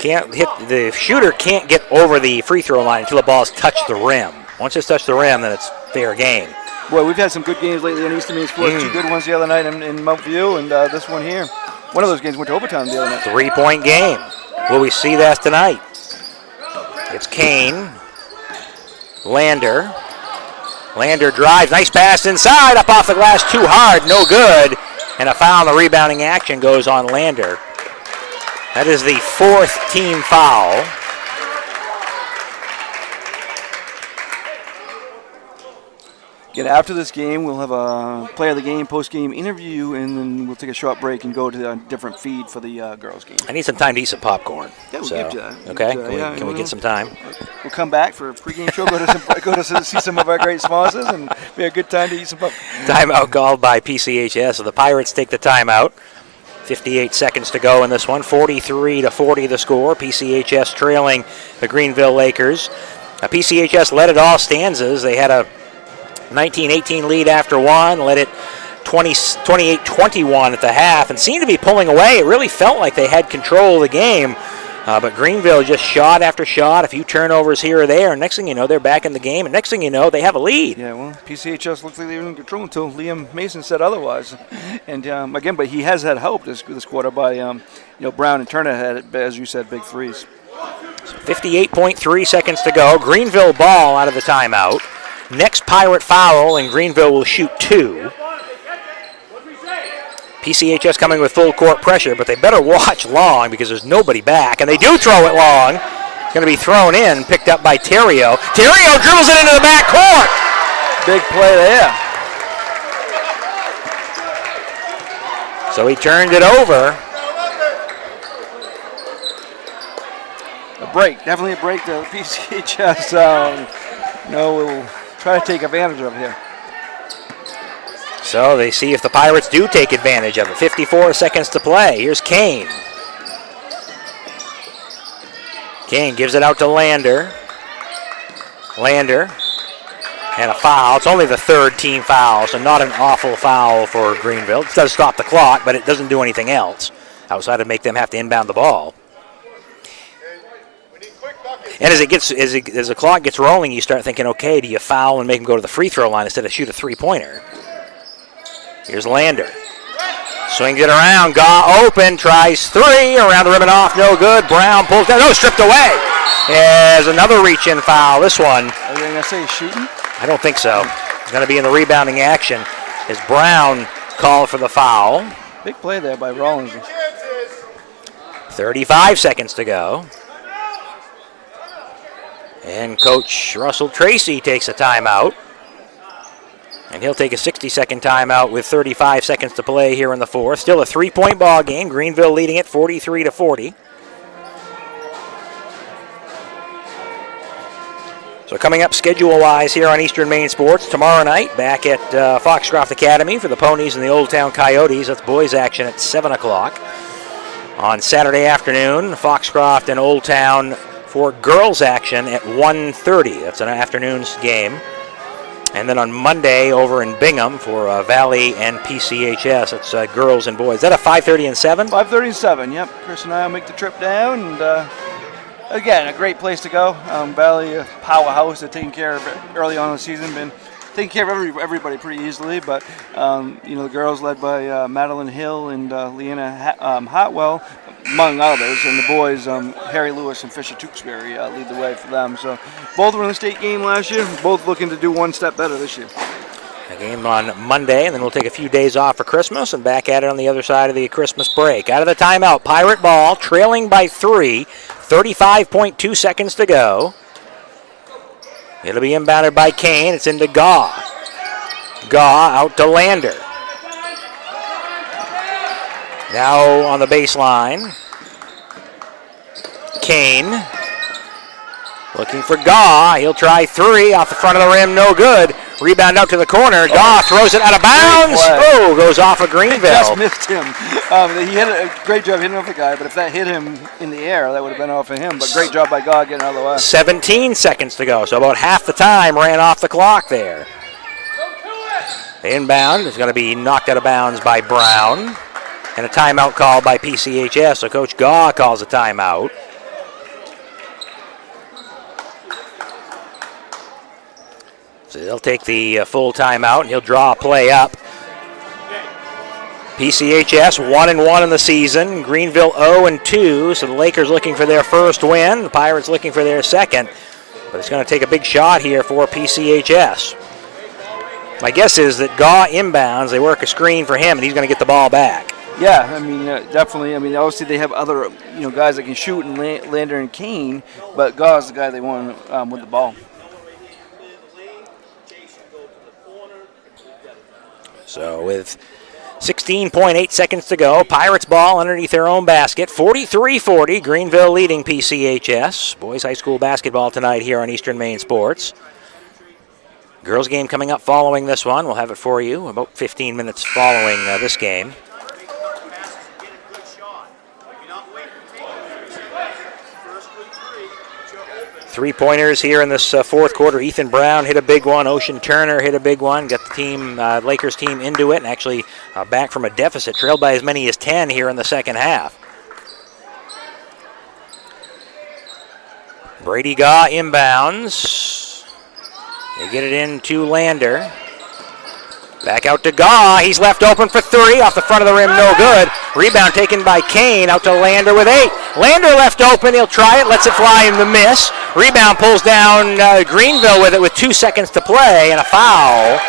The shooter can't get over the free throw line until the ball's touched the rim. Once it's touched the rim, then it's fair game. Boy, we've had some good games lately in Easton Means Sports. 2 good ones the other night in Mount View, and this one here. One of those games went to overtime the other night. 3-point game. Will we see that tonight? It's Kane. Lander. Lander drives. Nice pass inside. Up off the glass. Too hard. No good. And a foul. The rebounding action goes on Lander. That is the 4th team foul. Again, after this game, we'll have a player of the game, post-game interview, and then we'll take a short break and go to a different feed for the girls' game. I need some time to eat some popcorn. Yeah, we'll give you that. Okay, can we get some time? We'll come back for a pregame show, go to see some of our great sponsors, and be a good time to eat some popcorn. Timeout called by PCHS. So the Pirates take the timeout. 58 seconds to go in this one. 43-40 the score. PCHS trailing the Greenville Lakers. PCHS led it all stanzas. They had a 19-18 lead after one, led it 28-21 at the half, and seemed to be pulling away. It really felt like they had control of the game, but Greenville just shot after shot, a few turnovers here or there, and next thing you know, they're back in the game, and next thing you know, they have a lead. Yeah, well, PCHS looked like they were in control until Liam Mason said otherwise. And again, but he has had help this quarter by, Brown and Turner had, as you said, big threes. So 58.3 seconds to go. Greenville ball out of the timeout. Next Pirate foul, and Greenville will shoot 2. PCHS coming with full court pressure, but they better watch long because there's nobody back, and they do throw it long. It's going to be thrown in, picked up by Terrio. Terrio dribbles it into the back court. Big play there. So he turned it over. A break, definitely a break to PCHS. We'll try to take advantage of here. So they see if the Pirates do take advantage of it. 54 seconds to play. Here's Kane. Kane gives it out to Lander. Lander. And a foul. It's only the third team foul, so not an awful foul for Greenville. It does stop the clock, but it doesn't do anything else outside of make them have to inbound the ball. And as the clock gets rolling, you start thinking, okay, do you foul and make him go to the free throw line instead of shoot a three-pointer? Here's Lander. Swings it around. Gaw open. Tries three. Around the rim and off. No good. Brown pulls down. No, stripped away. There's another reach-in foul. This one. Are you going to say shooting? I don't think so. It's going to be in the rebounding action as Brown called for the foul. Big play there by Rollins. 35 seconds to go. And Coach Russell Tracy takes a timeout. And he'll take a 60-second timeout with 35 seconds to play here in the fourth. Still a three-point ball game. Greenville leading it 43-40. So coming up schedule-wise here on Eastern Maine Sports, tomorrow night back at Foxcroft Academy for the Ponies and the Old Town Coyotes. That's boys action at 7 o'clock. On Saturday afternoon, Foxcroft and Old Town for girls action at 1:30. That's an afternoon's game. And then on Monday over in Bingham for Valley and PCHS. It's girls and boys. Is that a 5:30 and 7? 5:30 and 7, yep. Chris and I will make the trip down. And again, a great place to go. Valley, powerhouse. They're taking care of it early on in the season. Been taking care of everybody pretty easily. But, the girls led by Madeline Hill and Leanna Hartwell, among others, and the boys, Harry Lewis and Fisher Tewksbury lead the way for them. So both were in the state game last year, both looking to do one step better this year. A game on Monday, and then we'll take a few days off for Christmas and back at it on the other side of the Christmas break. Out of the timeout, Pirate ball, trailing by 3, 35.2 seconds to go. It'll be inbounded by Kane. It's into Gaw. Gaw out to Lander. Now on the baseline, Kane looking for Gaw. He'll try three off the front of the rim, no good. Rebound out to the corner. Gaw throws it out of bounds. Oh, goes off of Greenville. Just missed him. He had a great job hitting off the guy, but if that hit him in the air, that would have been off of him. But great job by Gaw getting out of the way. 17 seconds to go, so about half the time ran off the clock there. The inbound is going to be knocked out of bounds by Brown. And a timeout called by PCHS, so Coach Gaw calls a timeout. So they'll take the full timeout, and he'll draw a play up. PCHS 1-1 in the season. Greenville 0-2, so the Lakers looking for their first win. The Pirates looking for their second. But it's going to take a big shot here for PCHS. My guess is that Gaw inbounds, they work a screen for him, and he's going to get the ball back. Yeah, definitely. Obviously they have other, guys that can shoot, and Lander and Kane, but Gaw's the guy they want with the ball. So with 16.8 seconds to go, Pirates ball underneath their own basket. 43-40, Greenville leading PCHS. Boys high school basketball tonight here on Eastern Maine Sports. Girls game coming up following this one. We'll have it for you about 15 minutes following this game. Three-pointers here in this fourth quarter. Ethan Brown hit a big one. Ocean Turner hit a big one. Got the team, Lakers team into it, and actually back from a deficit. Trailed by as many as 10 here in the second half. Brady Gaw inbounds. They get it into Lander. Back out to Gaw. He's left open for three. Off the front of the rim, no good. Rebound taken by Kane. Out to Lander with 8. Lander left open. He'll try it. Lets it fly in the miss. Rebound pulls down Greenville with it with 2 seconds to play and a foul.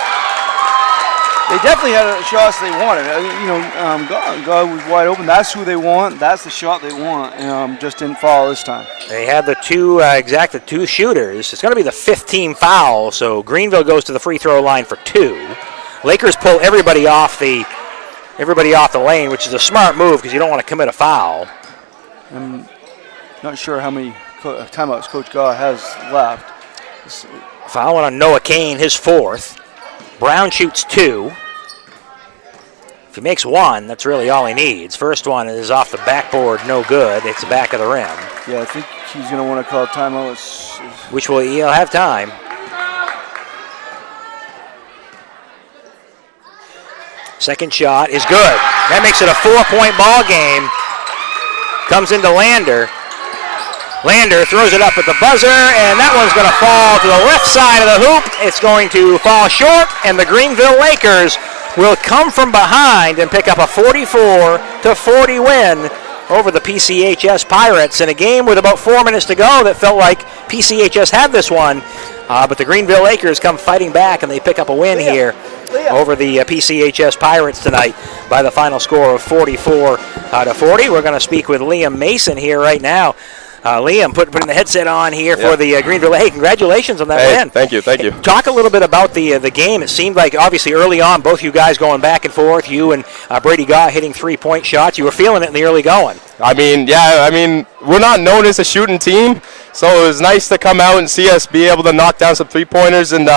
They definitely had the shots they wanted. God was wide open. That's who they want. That's the shot they want. And just didn't fall this time. They had the two two shooters. It's going to be the 5th team foul. So Greenville goes to the free throw line for 2. Lakers pull everybody off the lane, which is a smart move because you don't want to commit a foul. I'm not sure how many timeouts Coach Gaw has left. Fouling on Noah Kane, his 4th. Brown shoots 2. If he makes 1, that's really all he needs. First one is off the backboard, no good. It's the back of the rim. Yeah, I think he's going to want to call timeout. Which he'll have time. Second shot is good. That makes it a 4-point ball game. Comes into Lander. Lander throws it up at the buzzer, and that one's going to fall to the left side of the hoop. It's going to fall short, and the Greenville Lakers will come from behind and pick up a 44-40 win over the PCHS Pirates in a game with about 4 minutes to go that felt like PCHS had this one. But the Greenville Lakers come fighting back, and they pick up a win here over the PCHS Pirates tonight by the final score of 44-40. We're going to speak with Liam Mason here right now. Liam, putting the headset on here for the Greenville. Hey, congratulations on that win. Thank you. Talk a little bit about the game. It seemed like, obviously, early on, both you guys going back and forth, you and Brady Gaw hitting 3-point shots. You were feeling it in the early going. We're not known as a shooting team, so it was nice to come out and see us be able to knock down some three-pointers and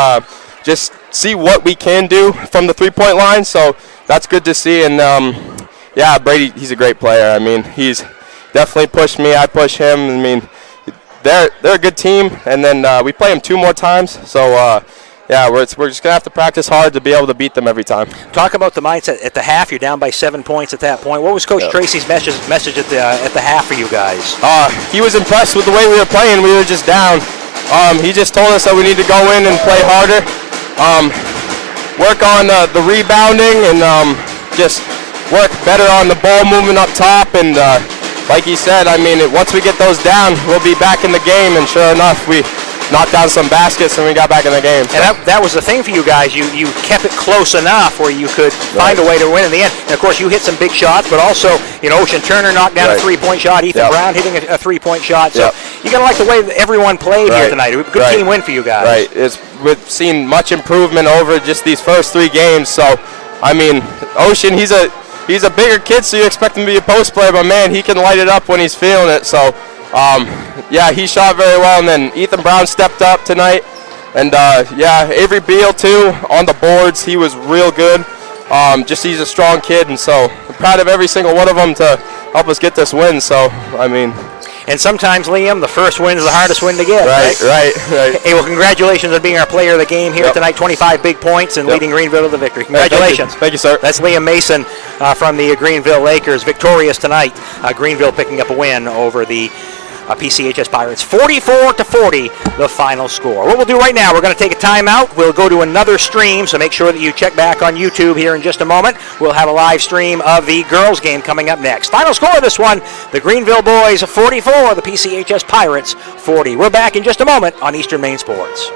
just see what we can do from the three-point line. So that's good to see. And, Brady, he's a great player. He's definitely pushed me. I push him. They're a good team, and then we play them 2 more times. So, we're just going to have to practice hard to be able to beat them every time. Talk about the mindset at the half. You're down by 7 points at that point. What was Coach Tracy's message at the half for you guys? He was impressed with the way we were playing. We were just down. He just told us that we need to go in and play harder, work on the rebounding, and just work better on the ball movement up top. And like he said, once we get those down, we'll be back in the game. And sure enough, we knocked down some baskets and we got back in the game. So. And that was the thing for you guys. You kept it close enough where you could find a way to win in the end. And of course, you hit some big shots, but also, Ocean Turner knocked down a 3-point shot. Ethan Brown hitting a 3-point shot. So you got to like the way that everyone played here tonight. Good team win for you guys. Right. We've seen much improvement over just these first 3 games. So, Ocean, he's a bigger kid, so you expect him to be a post player, but man, he can light it up when he's feeling it. So, he shot very well, and then Ethan Brown stepped up tonight, and Avery Beal too on the boards. He was real good. He's a strong kid, and so I'm proud of every single one of them to help us get this win. So, And sometimes, Liam, the first win is the hardest win to get. Right. Hey, well, congratulations on being our player of the game here tonight. 25 big points and leading Greenville to the victory. Congratulations. Thank you, sir. That's Liam Mason from the Greenville Lakers. Victorious tonight. Greenville picking up a win over the PCHS Pirates. 44-40, the final score. What we'll do right now, we're going to take a timeout. We'll go to another stream, so make sure that you check back on YouTube here in just a moment. We'll have a live stream of the girls' game coming up next. Final score of this one, the Greenville boys 44, the PCHS Pirates 40. We're back in just a moment on Eastern Maine Sports.